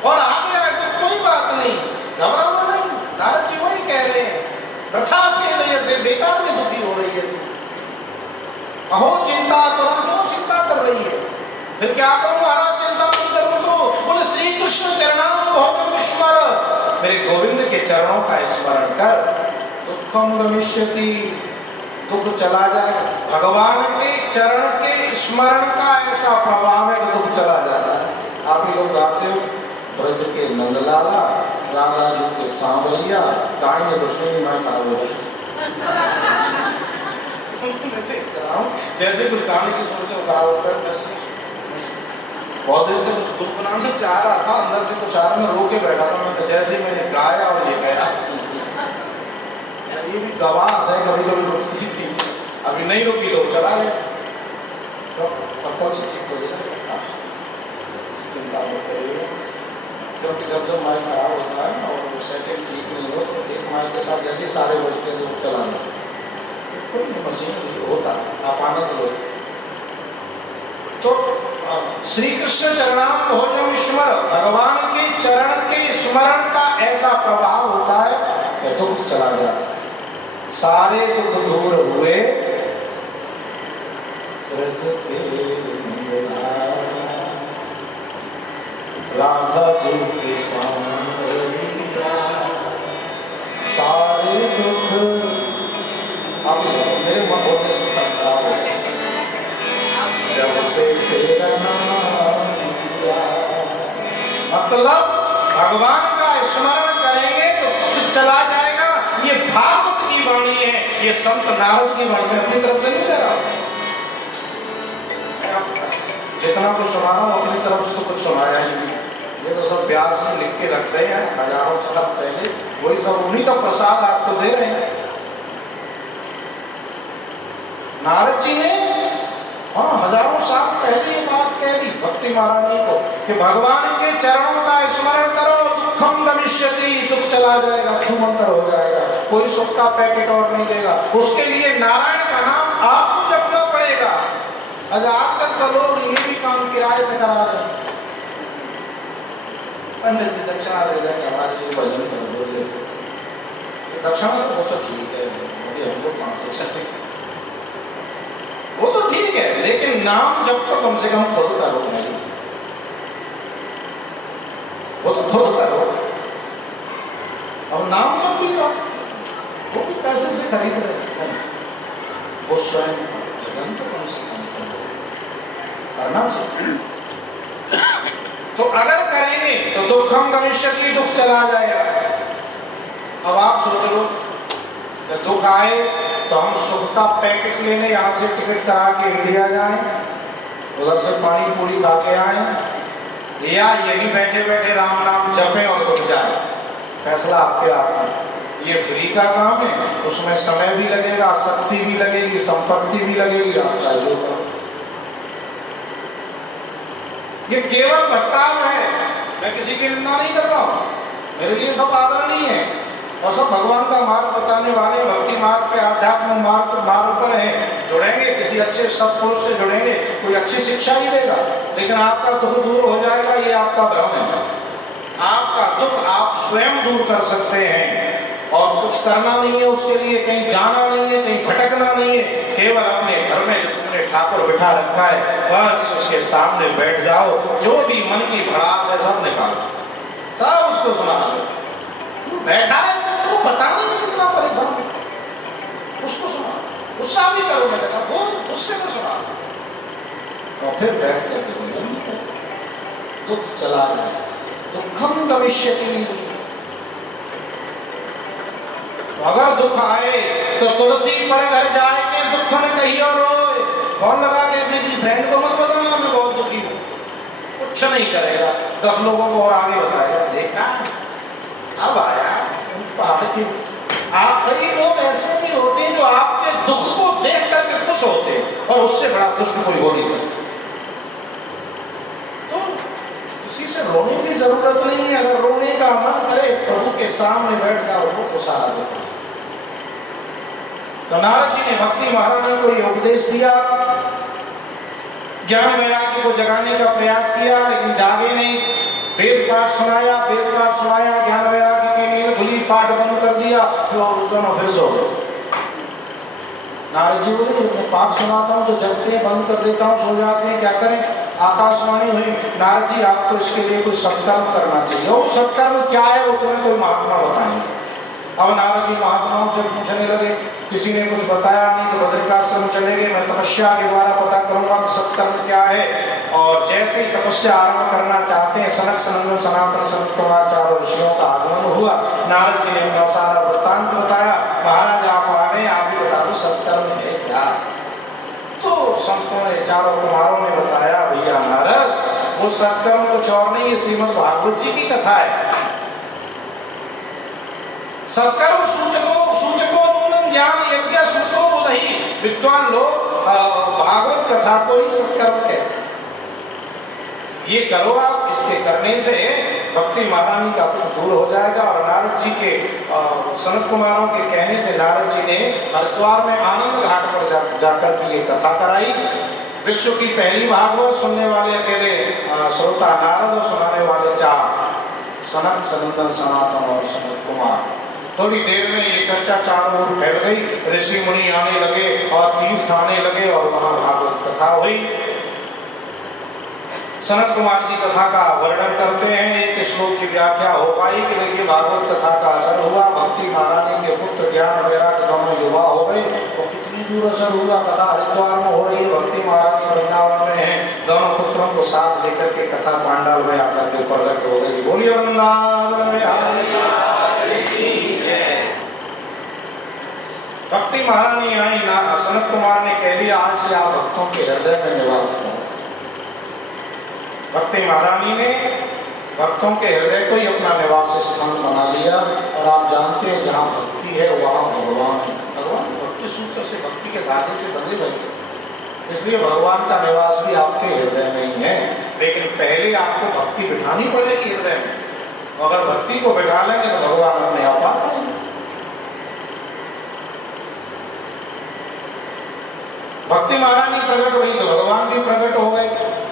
और आगे आए तो कोई बात नहीं, घबराना नहीं। नारद जी वही कह रहे हैं, वृथा के से बेकार में दुखी हो रही है तू, अहो चिंता तुरंत क्यों चिंता कर रही है? फिर क्या करूं महाराज, चिंता नहीं करूं तो? बोले श्री कृष्ण चरणाम भोगम स्मर, मेरे गोविंद के चरणों का स्मरण कर, दुखम गमिष्यति, दुख चला जाएगा। भगवान के चरण के स्मरण का ऐसा प्रभाव है कि दुख चला जाता है। आप ही लोग गाते हो, ब्रज के नंदलाला राधा जी के सांवरिया, गाड़ी दुश्मनी मां खराब हो गई। जैसे कुछ गाने की सोचते हो खराब होता है। बहुत देर से कुछ दुख बनाना चाह रहा था, अंदर से कुछ आ रहा, मैं रो के बैठा था। मैं जैसे मैंने गाया और ये गया, ये भी गवास है, कभी कभी रुकती थी, अभी नहीं रुकी तो चला गया, तो पत्थर से ठीक हो गया। चिंता मत करिए, क्योंकि जब जब माइक खराब होता है और सेटिंग ठीक नहीं हो तो एक माइक के साथ जैसे सारे बजते हैं तो चला जाता है, तो कोई मशीन होता है, आप आनंद लो। तो श्री कृष्ण चरणाम भोजम स्मर, भगवान के चरण के स्मरण का ऐसा प्रभाव होता है कि दुख चला जाता है, सारे दुख दूर हुए। राधा जी के सारे दुख, अब मेरे मन होने से खराब हो जब से तेरा नाम लिया। मतलब भगवान का स्मरण करेंगे तो दुख चला जाएगा। ये भागवत की वाणी है। ये संत नारद की वाणी में अपनी तरफ से नहीं दे रहा, जितना कुछ सुना रहा हूं अपनी तरफ से तो कुछ सुनाया ही नहीं। ये तो सब व्यास जी लिख के रख रहे हैं हजारों साल पहले, वही सब उन्हीं का प्रसाद आपको दे रहे हैं। नारद जी ने हजारों साल पहले ये बात कह दी भक्ति महारानी को कि भगवान के चरणों का स्मरण करो, दुखम गमिष्यति, दुख चला जाएगा, छूमंतर हो जाएगा, कोई सुख का पैकेट और नहीं देगा। उसके लिए नारायण का नाम आपको जपना पड़ेगा। आजकल तो लोग ये भी काम किराए पे करा रहे हैं, पंडित जी दक्षिणा दे देंगे, हमारे लिए भजन कर दो, दक्षिणा तो वो तो ठीक है, हमको कहाँ से चले, वो तो ठीक है, लेकिन नाम जब तो कम से कम खुद करो नहीं, वो तो खुद करो। अब नाम जब भी वो भी पैसे से खरीद रहे हैं, वो स्वयं भजन तो कम से कम करना चाहिए। तो अगर करेंगे तो दुखम गमिष्यति, दुख चला जाएगा। अब आप सोच लो, जब दुख आए तो हम सुख का पैकेट लेने यहाँ से टिकट करा के इंडिया जाएं, उधर से पानी पूरी खा के आए, या यही बैठे बैठे राम नाम जपें और दुख जाए, फैसला आपके हाथ में। ये फ्री का काम है, उसमें समय भी लगेगा, शक्ति भी लगेगी, संपत्ति भी लगेगी, आप चाहे जो करो। ये केवल भटकाव है, मैं किसी की निंदा नहीं कर रहा हूँ, मेरे लिए सब आदरणीय है और सब भगवान का मार्ग बताने वाले, भक्ति मार्ग पे, आध्यात्म मार्ग पर हैं, जुड़ेंगे, किसी अच्छे सत्पुरुष से जुड़ेंगे, कोई अच्छी शिक्षा ही देगा, लेकिन आपका दुख दूर हो जाएगा, ये आपका भ्रम है। आपका दुख आप स्वयं दूर कर सकते हैं और कुछ करना नहीं है उसके लिए, कहीं जाना नहीं है, कहीं भटकना नहीं है, केवल अपने घर में जो तुमने ठाकुर बिठा रखा है बस उसके सामने बैठ जाओ, जो भी मन की भड़ास है सब निकालो, सब उसको सुना दो। बैठा है तो पता नहीं कितना परेशान है, उसको सुना, गुस्सा भी करो, मैंने कहा वो उससे तो सुना, और फिर बैठ कर दुख चला जाए, दुखम गमिष्यति। अगर दुख आए तो तुलसी पर घर जाएंगे, दुख न कहियो रोए, कौन लगा के मेरी फ्रेंड को मत बताना मैं बहुत दुखी हूँ, कुछ नहीं करेगा, 10 लोगों को और आगे बताएगा, देखा अब आया पहाड़ के। आप कई लोग ऐसे भी होते हैं जो आपके दुख को देख करके खुश होते हैं, और उससे बड़ा दुष्ट कोई हो नहीं सकता। तो किसी से रोने की जरूरत नहीं है, अगर रोने का मन करे प्रभु के सामने बैठ जाओ, वो तो सारा दुख। तो नारद जी ने भक्ति महारानी को ये उपदेश दिया, ज्ञान वैराग्य को जगाने का प्रयास किया, लेकिन जागे नहीं। वेद पाठ सुनाया, ज्ञान वैराग्य के लिए खुली, पाठ बंद कर दिया, तो दोनों फिर सो गए। नारद जी बोले मैं पाठ सुनाता हूँ तो जगते हैं, बंद कर देता हूँ, सो जाते हैं, क्या करें। आकाशवाणी हुई, नारद जी आपको इसके लिए कोई सत्कर्म करना चाहिए। वो सत्कर्म क्या है वो तुम्हें कोई महात्मा बताएंगे। अब नारद जी महात्माओं से पूछने लगे, किसी ने कुछ बताया नहीं तो बद्रिकाश्रम चले गए, मैं तपस्या के द्वारा पता करूंगा कि सत्कर्म क्या है। और जैसे ही तपस्या आरंभ करना चाहते हैं, सनक सनंदन सनातन सनत कुमार चारों ऋषियों का आगमन हुआ। नारद जी ने उनका सारा वृत्तांत बताया, महाराज आप आ गए, आप ही बता दो सत्कर्म है क्या। तो संतों ने, चारों कुमारों ने बताया, भैया नारद वो सत्कर्म कुछ और नहीं है, श्रीमद् भागवत जी की कथा है। सत्कर्म सूचको नूनं ज्ञान यज्ञ श्रुतो बुधहि, विद्वान लोग भागवत कथा को ही सत्कर्म कहते हैं। ये करो आप, इसके करने से भक्ति महारानी का दुख दूर हो जाएगा। और नारद जी के सनत कुमारों के कहने से नारद जी ने हरिद्वार में आनंद घाट पर जाकर की ये कथा कराई। विश्व की पहली भागवत सुनने वाले अकेले श्रोता नारद और सुनाने वाले 4, सनत सनंदन सनातन और सनत कुमार। थोड़ी देर में ये चर्चा चारों ओर फैल गई, ऋषि मुनि आने लगे और तीर्थ आने लगे और वहां भागवत कथा हुई। सनत कुमार जी कथा का वर्णन करते हैं, एक श्लोक की व्याख्या हो पाई कि देखिए भागवत कथा का असर हुआ, भक्ति महारानी के पुत्र ज्ञान वैराग्य दोनों युवा हो गए। और कितनी दूर असर हुआ, कथा हरिद्वार में हो रही है, भक्ति महारानी वृंदावन में है, दोनों पुत्रों को साथ लेकर के कथा पांडाल में आकर के प्रकट हो गई। बोलिए वृंदावन में भक्ति महारानी आई ना, सनत कुमार ने कह दिया आज से आप भक्तों के हृदय में निवास करो। भक्ति महारानी ने भक्तों के हृदय को ही अपना निवास स्थान बना लिया। और आप जानते हैं जहाँ भक्ति है वहाँ भगवान है। भगवान भक्ति सूत्र से, भक्ति के धागे से बंधे हुए हैं, इसलिए भगवान का निवास भी आपके हृदय में ही है। लेकिन पहले आपको भक्ति बिठानी पड़ेगी हृदय में। अगर भक्ति को बिठा लेंगे तो भगवान अपने आप आ जाएंगे। भक्ति महारानी प्रकट हुई तो भगवान भी प्रकट हो गए।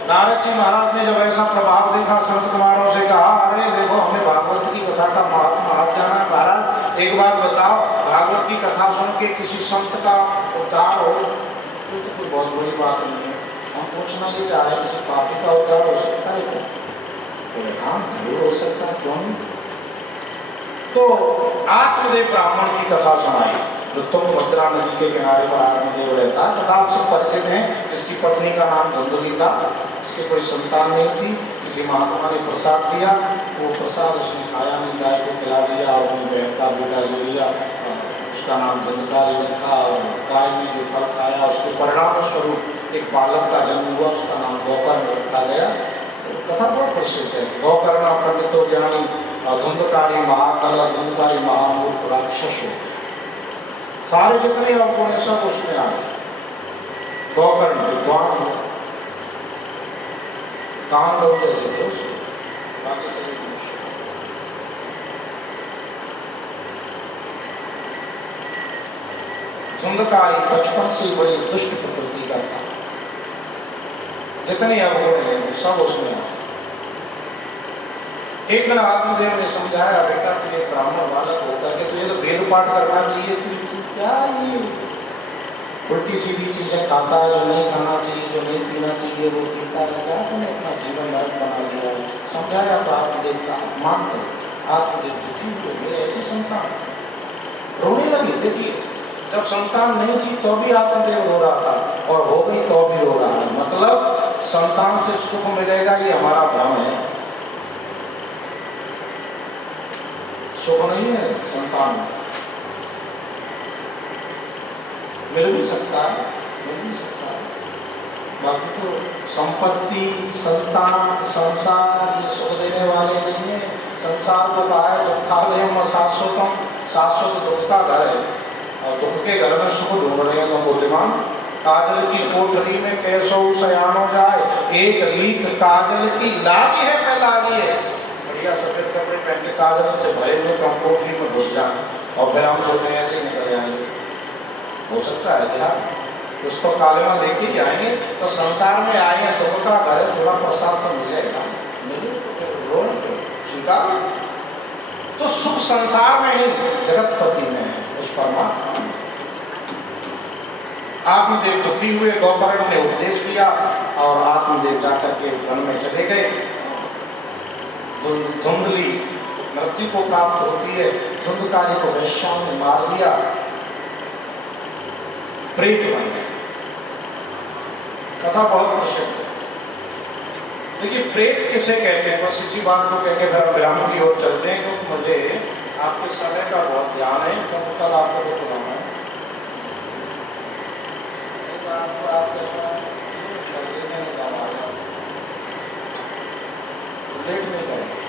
नारद जी महाराज ने जब ऐसा प्रभाव देखा, संत कुमारों से कहा, अरे देखो हमने भागवत की कथा का महात्मा हाथ जाना है महाराज, एक बात बताओ, भागवत की कथा सुन के किसी संत का उद्धार हो तो कोई बहुत बड़ी बात नहीं है। हम पूछना ये चाह रहे किसी पापी का उद्धार हो सकता है क्या? हाँ जरूर हो सकता है, क्यों नहीं। तो आत्मदेव ब्राह्मण की कथा सुनाई जो तुंगभद्रा नदी के किनारे पर आत्मदेव रहता है। कथा आप सब परिचित हैं। जिसकी पत्नी का नाम धुंधली था, उसकी कोई संतान नहीं थी, किसी महात्मा ने प्रसाद दिया, वो प्रसाद उसने खाया नहीं, गाय को खिला दिया और अपनी बहन का बेटा ले लिया, उसका नाम धुंधकारी रखा। और गाय ने जो फल खाया उसके परिणाम स्वरूप एक बालक का जन्म हुआ, उसका नाम गौकर्ण रखा गया। कथा बहुत प्रसिद्ध है। गौकर्ण पंडितो ज्ञानी, धुंधकारी महाकाल, धुंधकारी महामूर्ख राक्षस हो, सारे जितने अवगुण है सब उसमें आ गए। गौकर्ण विद्वान हो, दान लोग जैसे थे उसके, बाकी सभी मनुष्य। धुंधकारी बचपन से बड़ी दुष्ट प्रकृति का था, जितने अवगुण है सब उसमें आ गए। एक दिन आत्मदेव ने समझाया, बेटा तू एक ब्राह्मण बालक होकर के तुझे तो वेद पाठ करना चाहिए, तू क्या ये उल्टी सीधी चीजें खाता है, जो नहीं खाना चाहिए, जो नहीं पीना चाहिए वो पीता है, क्या तूने अपना जीवन नरक बना लिया है। समझाया तो आत्मदेव का अपमान कर दिया। आत्मदेव दुखी हुए, मेरे ऐसी संतान रोने लगी। देखिए जब संतान नहीं थी तो भी आत्मदेव रो रहा था, और हो गई तो भी रो रहा है। मतलब संतान से सुख मिलेगा ये हमारा भ्रम है। सुख नहीं है संतान में, मिल भी सकता है, मिल भी सकता है, बाकी तो संपत्ति, संतान, संसार ये सुख देने वाले नहीं है। संसार को कहा है दुखालयम शाश्वतम, शाश्वत दुख का घर है, और दुख के घर में सुख ढूंढ रहे हैं तो बुद्धिमान। काजल की कोठरी में कैसो सयानो जाए, एक लीक काजल की लागी है फैलागी है। बढ़िया सफेद कपड़े पहन के काजल से भरे हुए तो हम कोठरी में घुस जाए और फिर हम सोचें ऐसे ही निकल जाएंगे। हो सकता है क्या? उसको कालेमा लेके जाएंगे तो संसार में आए हैं, दुख का घर है, थोड़ा प्रसाद तो मिलेगा, मिले तो फिर रो स्वीकार। तो सुख संसार में नहीं, जगतपति में है, उस परमात्मा में। आत्मदेव दुखी हुए, गौकर्ण ने उपदेश किया और आत्मदेव जाकर के वन में चले गए। धुंधली मृत्यु को प्राप्त होती है, धुंधकारी को वैश्याओं ने मार दिया, प्रेत बन गए। कथा बहुत प्रसिद्ध है। देखिए प्रेत किसे कहते हैं, बस इसी बात को कहकर फिर विराम की ओर चलते हैं, क्योंकि मुझे आपके समय का बहुत ध्यान है, क्योंकि कल आपको जो बुलाना है लेट नहीं करेंगे,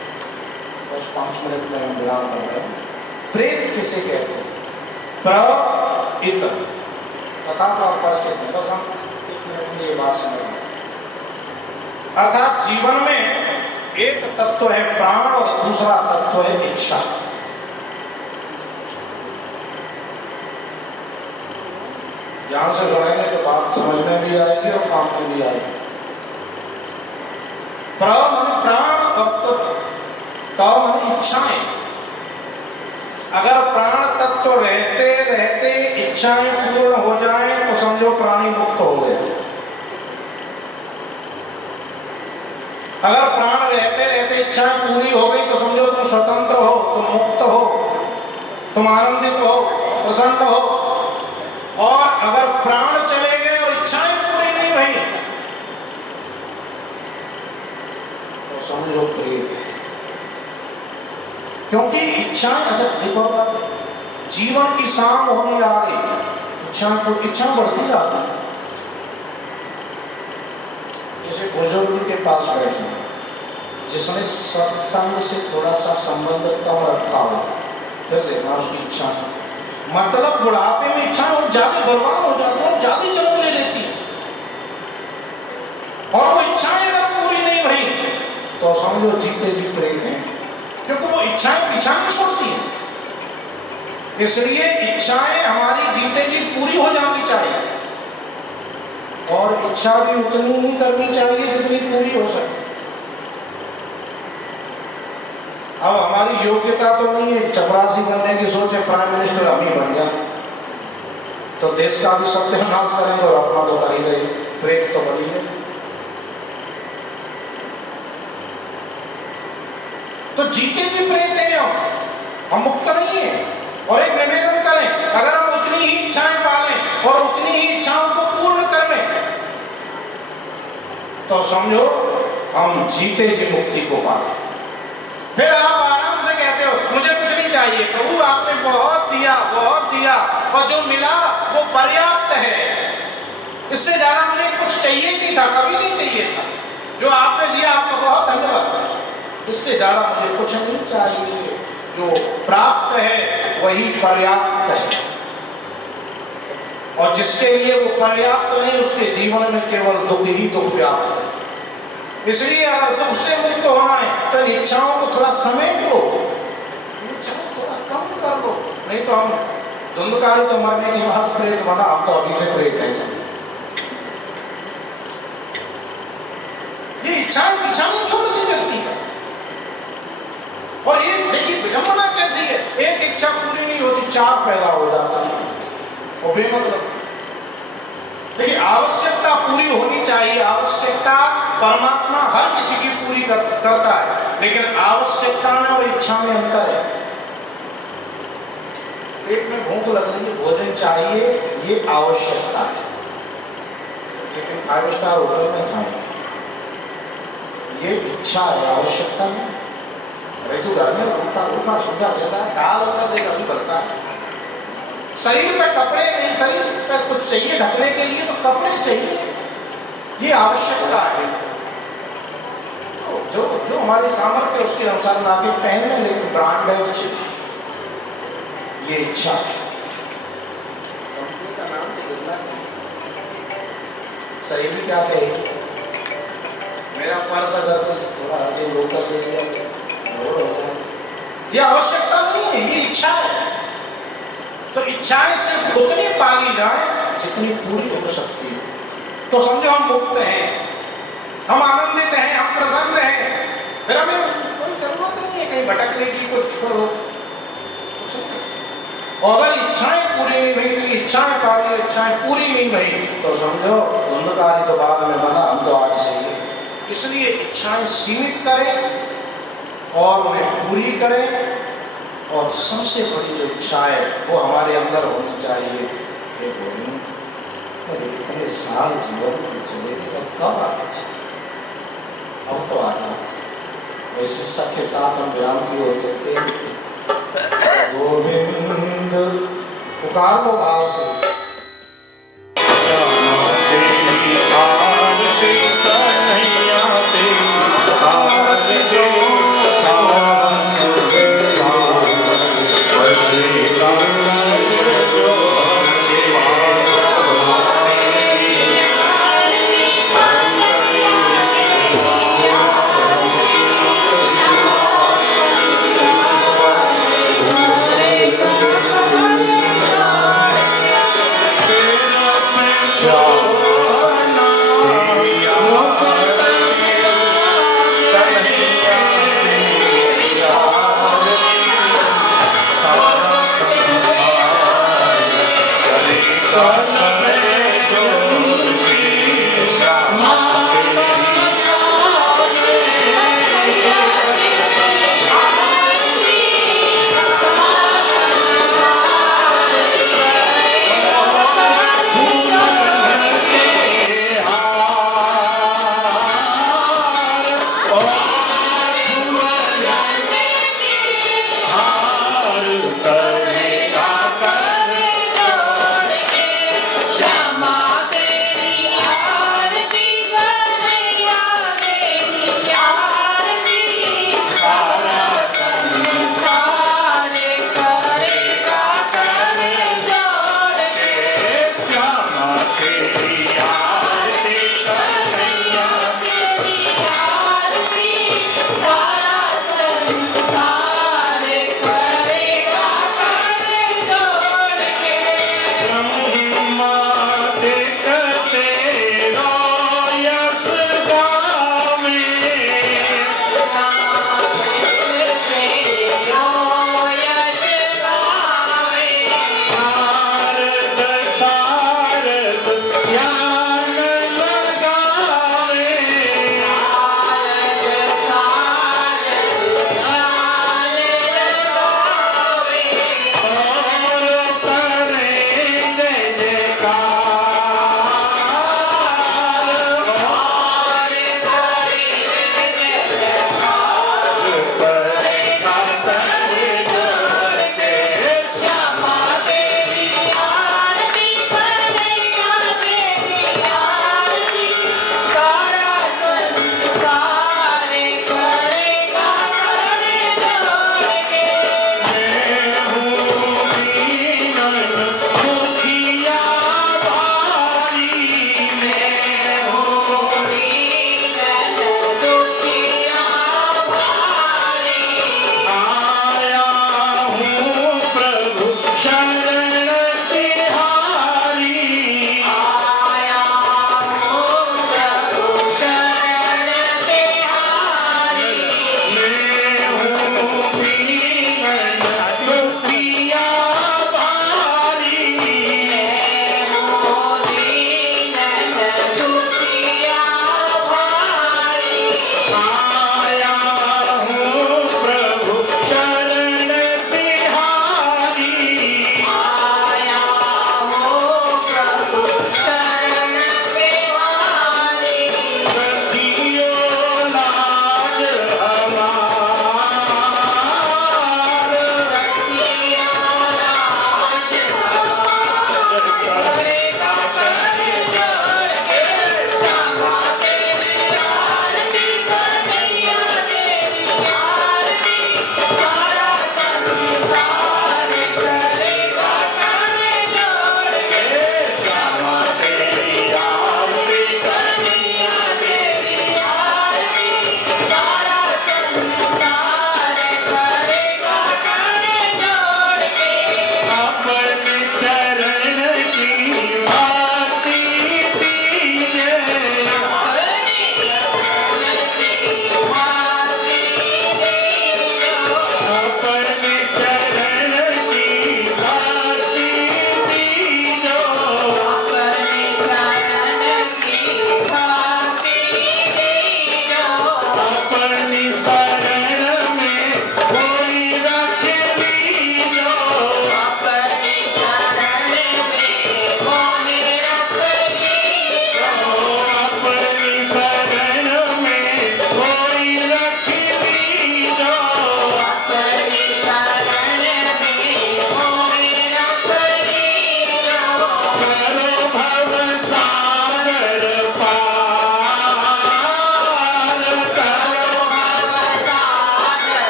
बस 5 मिनट में हम विराम कर रहे हैं। प्रेत किसे कहते हैं? प्र-इत कथा तो आप परिचित है, बस हम 1 मिनट में ये बात समझ लें। अर्थात जीवन में एक तत्व है प्राण और दूसरा तत्व है इच्छा। ध्यान से सुनेंगे तो बात समझने भी आएगी और काम में भी आएगी। प्राण और तत्व इच्छाएं। अगर प्राण तत्व रहते रहते इच्छाएं पूर्ण हो जाएं तो समझो प्राणी मुक्त हो गया। अगर प्राण रहते रहते इच्छाएं पूरी हो गई तो समझो तुम स्वतंत्र हो, तुम मुक्त हो, तुम आनंदित हो, प्रसन्न हो। और अगर प्राण चले गए और इच्छाएं पूरी नहीं हुई तो समझो प्रेत है। क्योंकि इच्छाएं, अच्छा देखो, जीवन की शाम होने आ गई, इच्छा बढ़ती जाती है। जैसे बुजुर्ग के पास बैठे जिसने सत्संग से थोड़ा सा संबंध कम रखा हो, फिर देखना उसकी इच्छा, मतलब बुढ़ापे में इच्छा और ज्यादा बर्बाद हो जाती है और ज्यादा जन्म ले लेती है। और वो इच्छाएं अगर पूरी नहीं भई तो समझो जीते जी प्रेत हैं, क्योंकि वो इच्छाएं पीछा नहीं छोड़ती है। इसलिए इच्छाएं हमारी जीते जी पूरी हो जानी चाहिए और इच्छा भी उतनी ही करनी चाहिए जितनी पूरी हो सके। अब हमारी योग्यता तो नहीं है चपरासी बनने की, सोचे प्राइम मिनिस्टर हम ही बन जाए तो देश का भी सत्यानाश करेंगे और अपना तो कर ही गए, प्रेत तो बनी है। तो जीते जी प्रेत हैं हम मुक्त नहीं है। और एक निवेदन करें, अगर हम उतनी ही इच्छाएं पालें और उतनी ही इच्छाओं को पूर्ण कर लें तो समझो हम जीते जी मुक्ति को पाए। फिर आप आराम से कहते हो मुझे कुछ नहीं चाहिए, प्रभु आपने बहुत दिया और जो मिला वो पर्याप्त है, इससे ज्यादा मुझे कुछ चाहिए नहीं था, कभी नहीं चाहिए था। जो आपने दिया आपका बहुत धन्यवाद, इससे ज्यादा मुझे कुछ नहीं चाहिए। जो प्राप्त है वही पर्याप्त है और जिसके लिए वो पर्याप्त नहीं उसके जीवन में केवल दुख ही दुख व्याप्त है। इसलिए अगर दुख से मुक्त होना है तो इच्छाओं को थोड़ा समेट लो, इच्छाओं थोड़ा कम कर लो, नहीं तो हम धुंधकारी तो मरने के बाद प्रेत बना, हम तो अभी से प्रेत है। ये इच्छाएं पीछा नहीं छोड़ती व्यक्ति का। और ये देखिए विडंबना कैसी है, एक इच्छा पूरी नहीं होती, चार पैदा हो जाता है और बेमतलब। देखिए आवश्यकता पूरी होनी चाहिए, आवश्यकता परमात्मा हर किसी की पूरी करता है, लेकिन आवश्यकता में और इच्छा में अंतर है। पेट में भूख लग रही है, भोजन चाहिए, ये आवश्यकता है, लेकिन 5 स्टार होटल में खाएं ये इच्छा है, आवश्यकता नहीं। अरे तू घर में रूखा सूखा जैसा दाल होता देगा भी बनता है। शरीर पे कपड़े नहीं, शरीर पे कुछ चाहिए ढकने के लिए तो कपड़े चाहिए, ये आवश्यकता है। तो जो हमारी सामर्थ्य है उसके अनुसार लाके पहनने, लेकिन ब्रांडेड चाहिए, ये इच्छा है। कंपनी का नाम तो बदलना चाहिए। शरीर क्या कहे, मेरा पर्स अगर थोड़ा ऐसे लोकल ले लिया, ये आवश्यकता नहीं है, ये इच्छा है। तो इच्छाएं सिर्फ उतनी पाली जाए जितनी पूरी हो सकती है, तो समझो हम मुक्त हैं, हम आनंदित हैं, हम प्रसन्न हैं, फिर हमें कोई जरूरत नहीं है कहीं भटकने की, कुछ नहीं। और अगर इच्छाएं पूरी नहीं हुई, इच्छाएं पाली, इच्छाएं पूरी नहीं हुई तो समझो धुंधकारी तो बाद में बना, हम तो आज से ही। इसलिए इच्छाएं सीमित करें और उन्हें पूरी करें, और सबसे बड़ी जो इच्छा है वो हमारे अंदर होनी चाहिए। ये बोलूं अरे इतने साल जीवन चले कब आ गए, अब तो आना। वैसे सबके साथ हम विराम की ओर चलते हैं। गोविंद पुकार लो भाव से,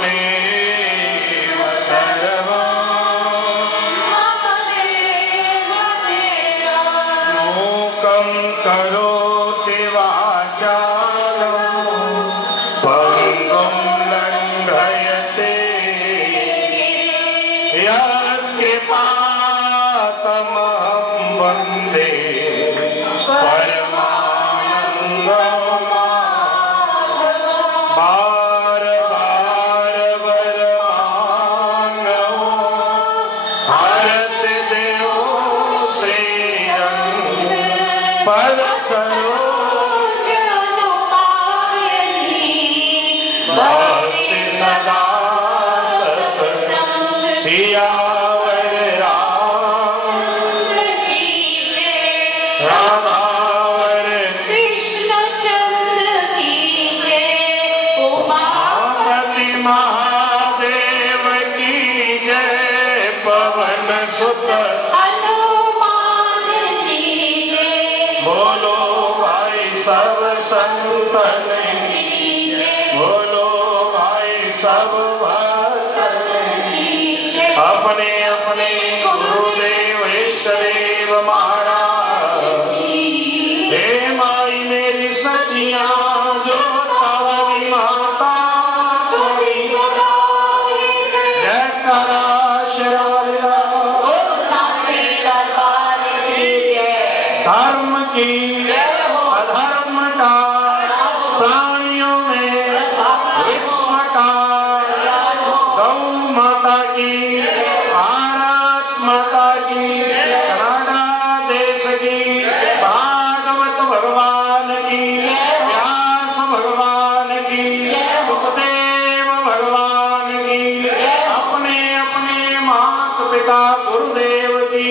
त्वमेव सर्वम् मूकं करोति वाचालं पङ्गुं लङ्घयते यत्कृपातमहं वन्दे बार बार वरमांगो हरस देव श्रीरंग पद सरोज भक्ति सदा सतसंग सियावर रामावर महादेव की जय पवन सुत हनुमान की जय बोलो भाई सब संतन की जय बोलो भाई सब भक्तन की जय अपने अपने गुरुदेव ईष्टदेव महाराज हे माई मेरी सचिया जो तारी माता धर्म की अधर्म का प्राणियों में विश्व का गौ माता की भारत माता की कनाडा देश की भागवत भगवान की व्यास भगवान की सुखदेव भगवान की अपने अपने माता पिता गुरुदेव की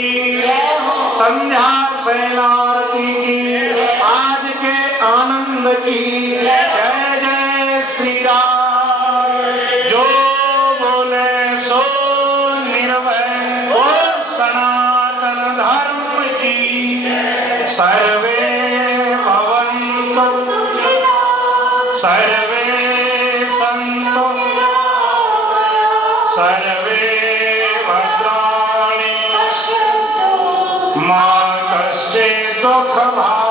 संध्या सेनारती की आज के आनंद की जय जय श्री राम जो बोले सो निर्भय वो सनातन धर्म की सर्वे भवन्तु सर्वे सन्तु सर्वे भद्राणि मा कश्चित् दुःखभाग्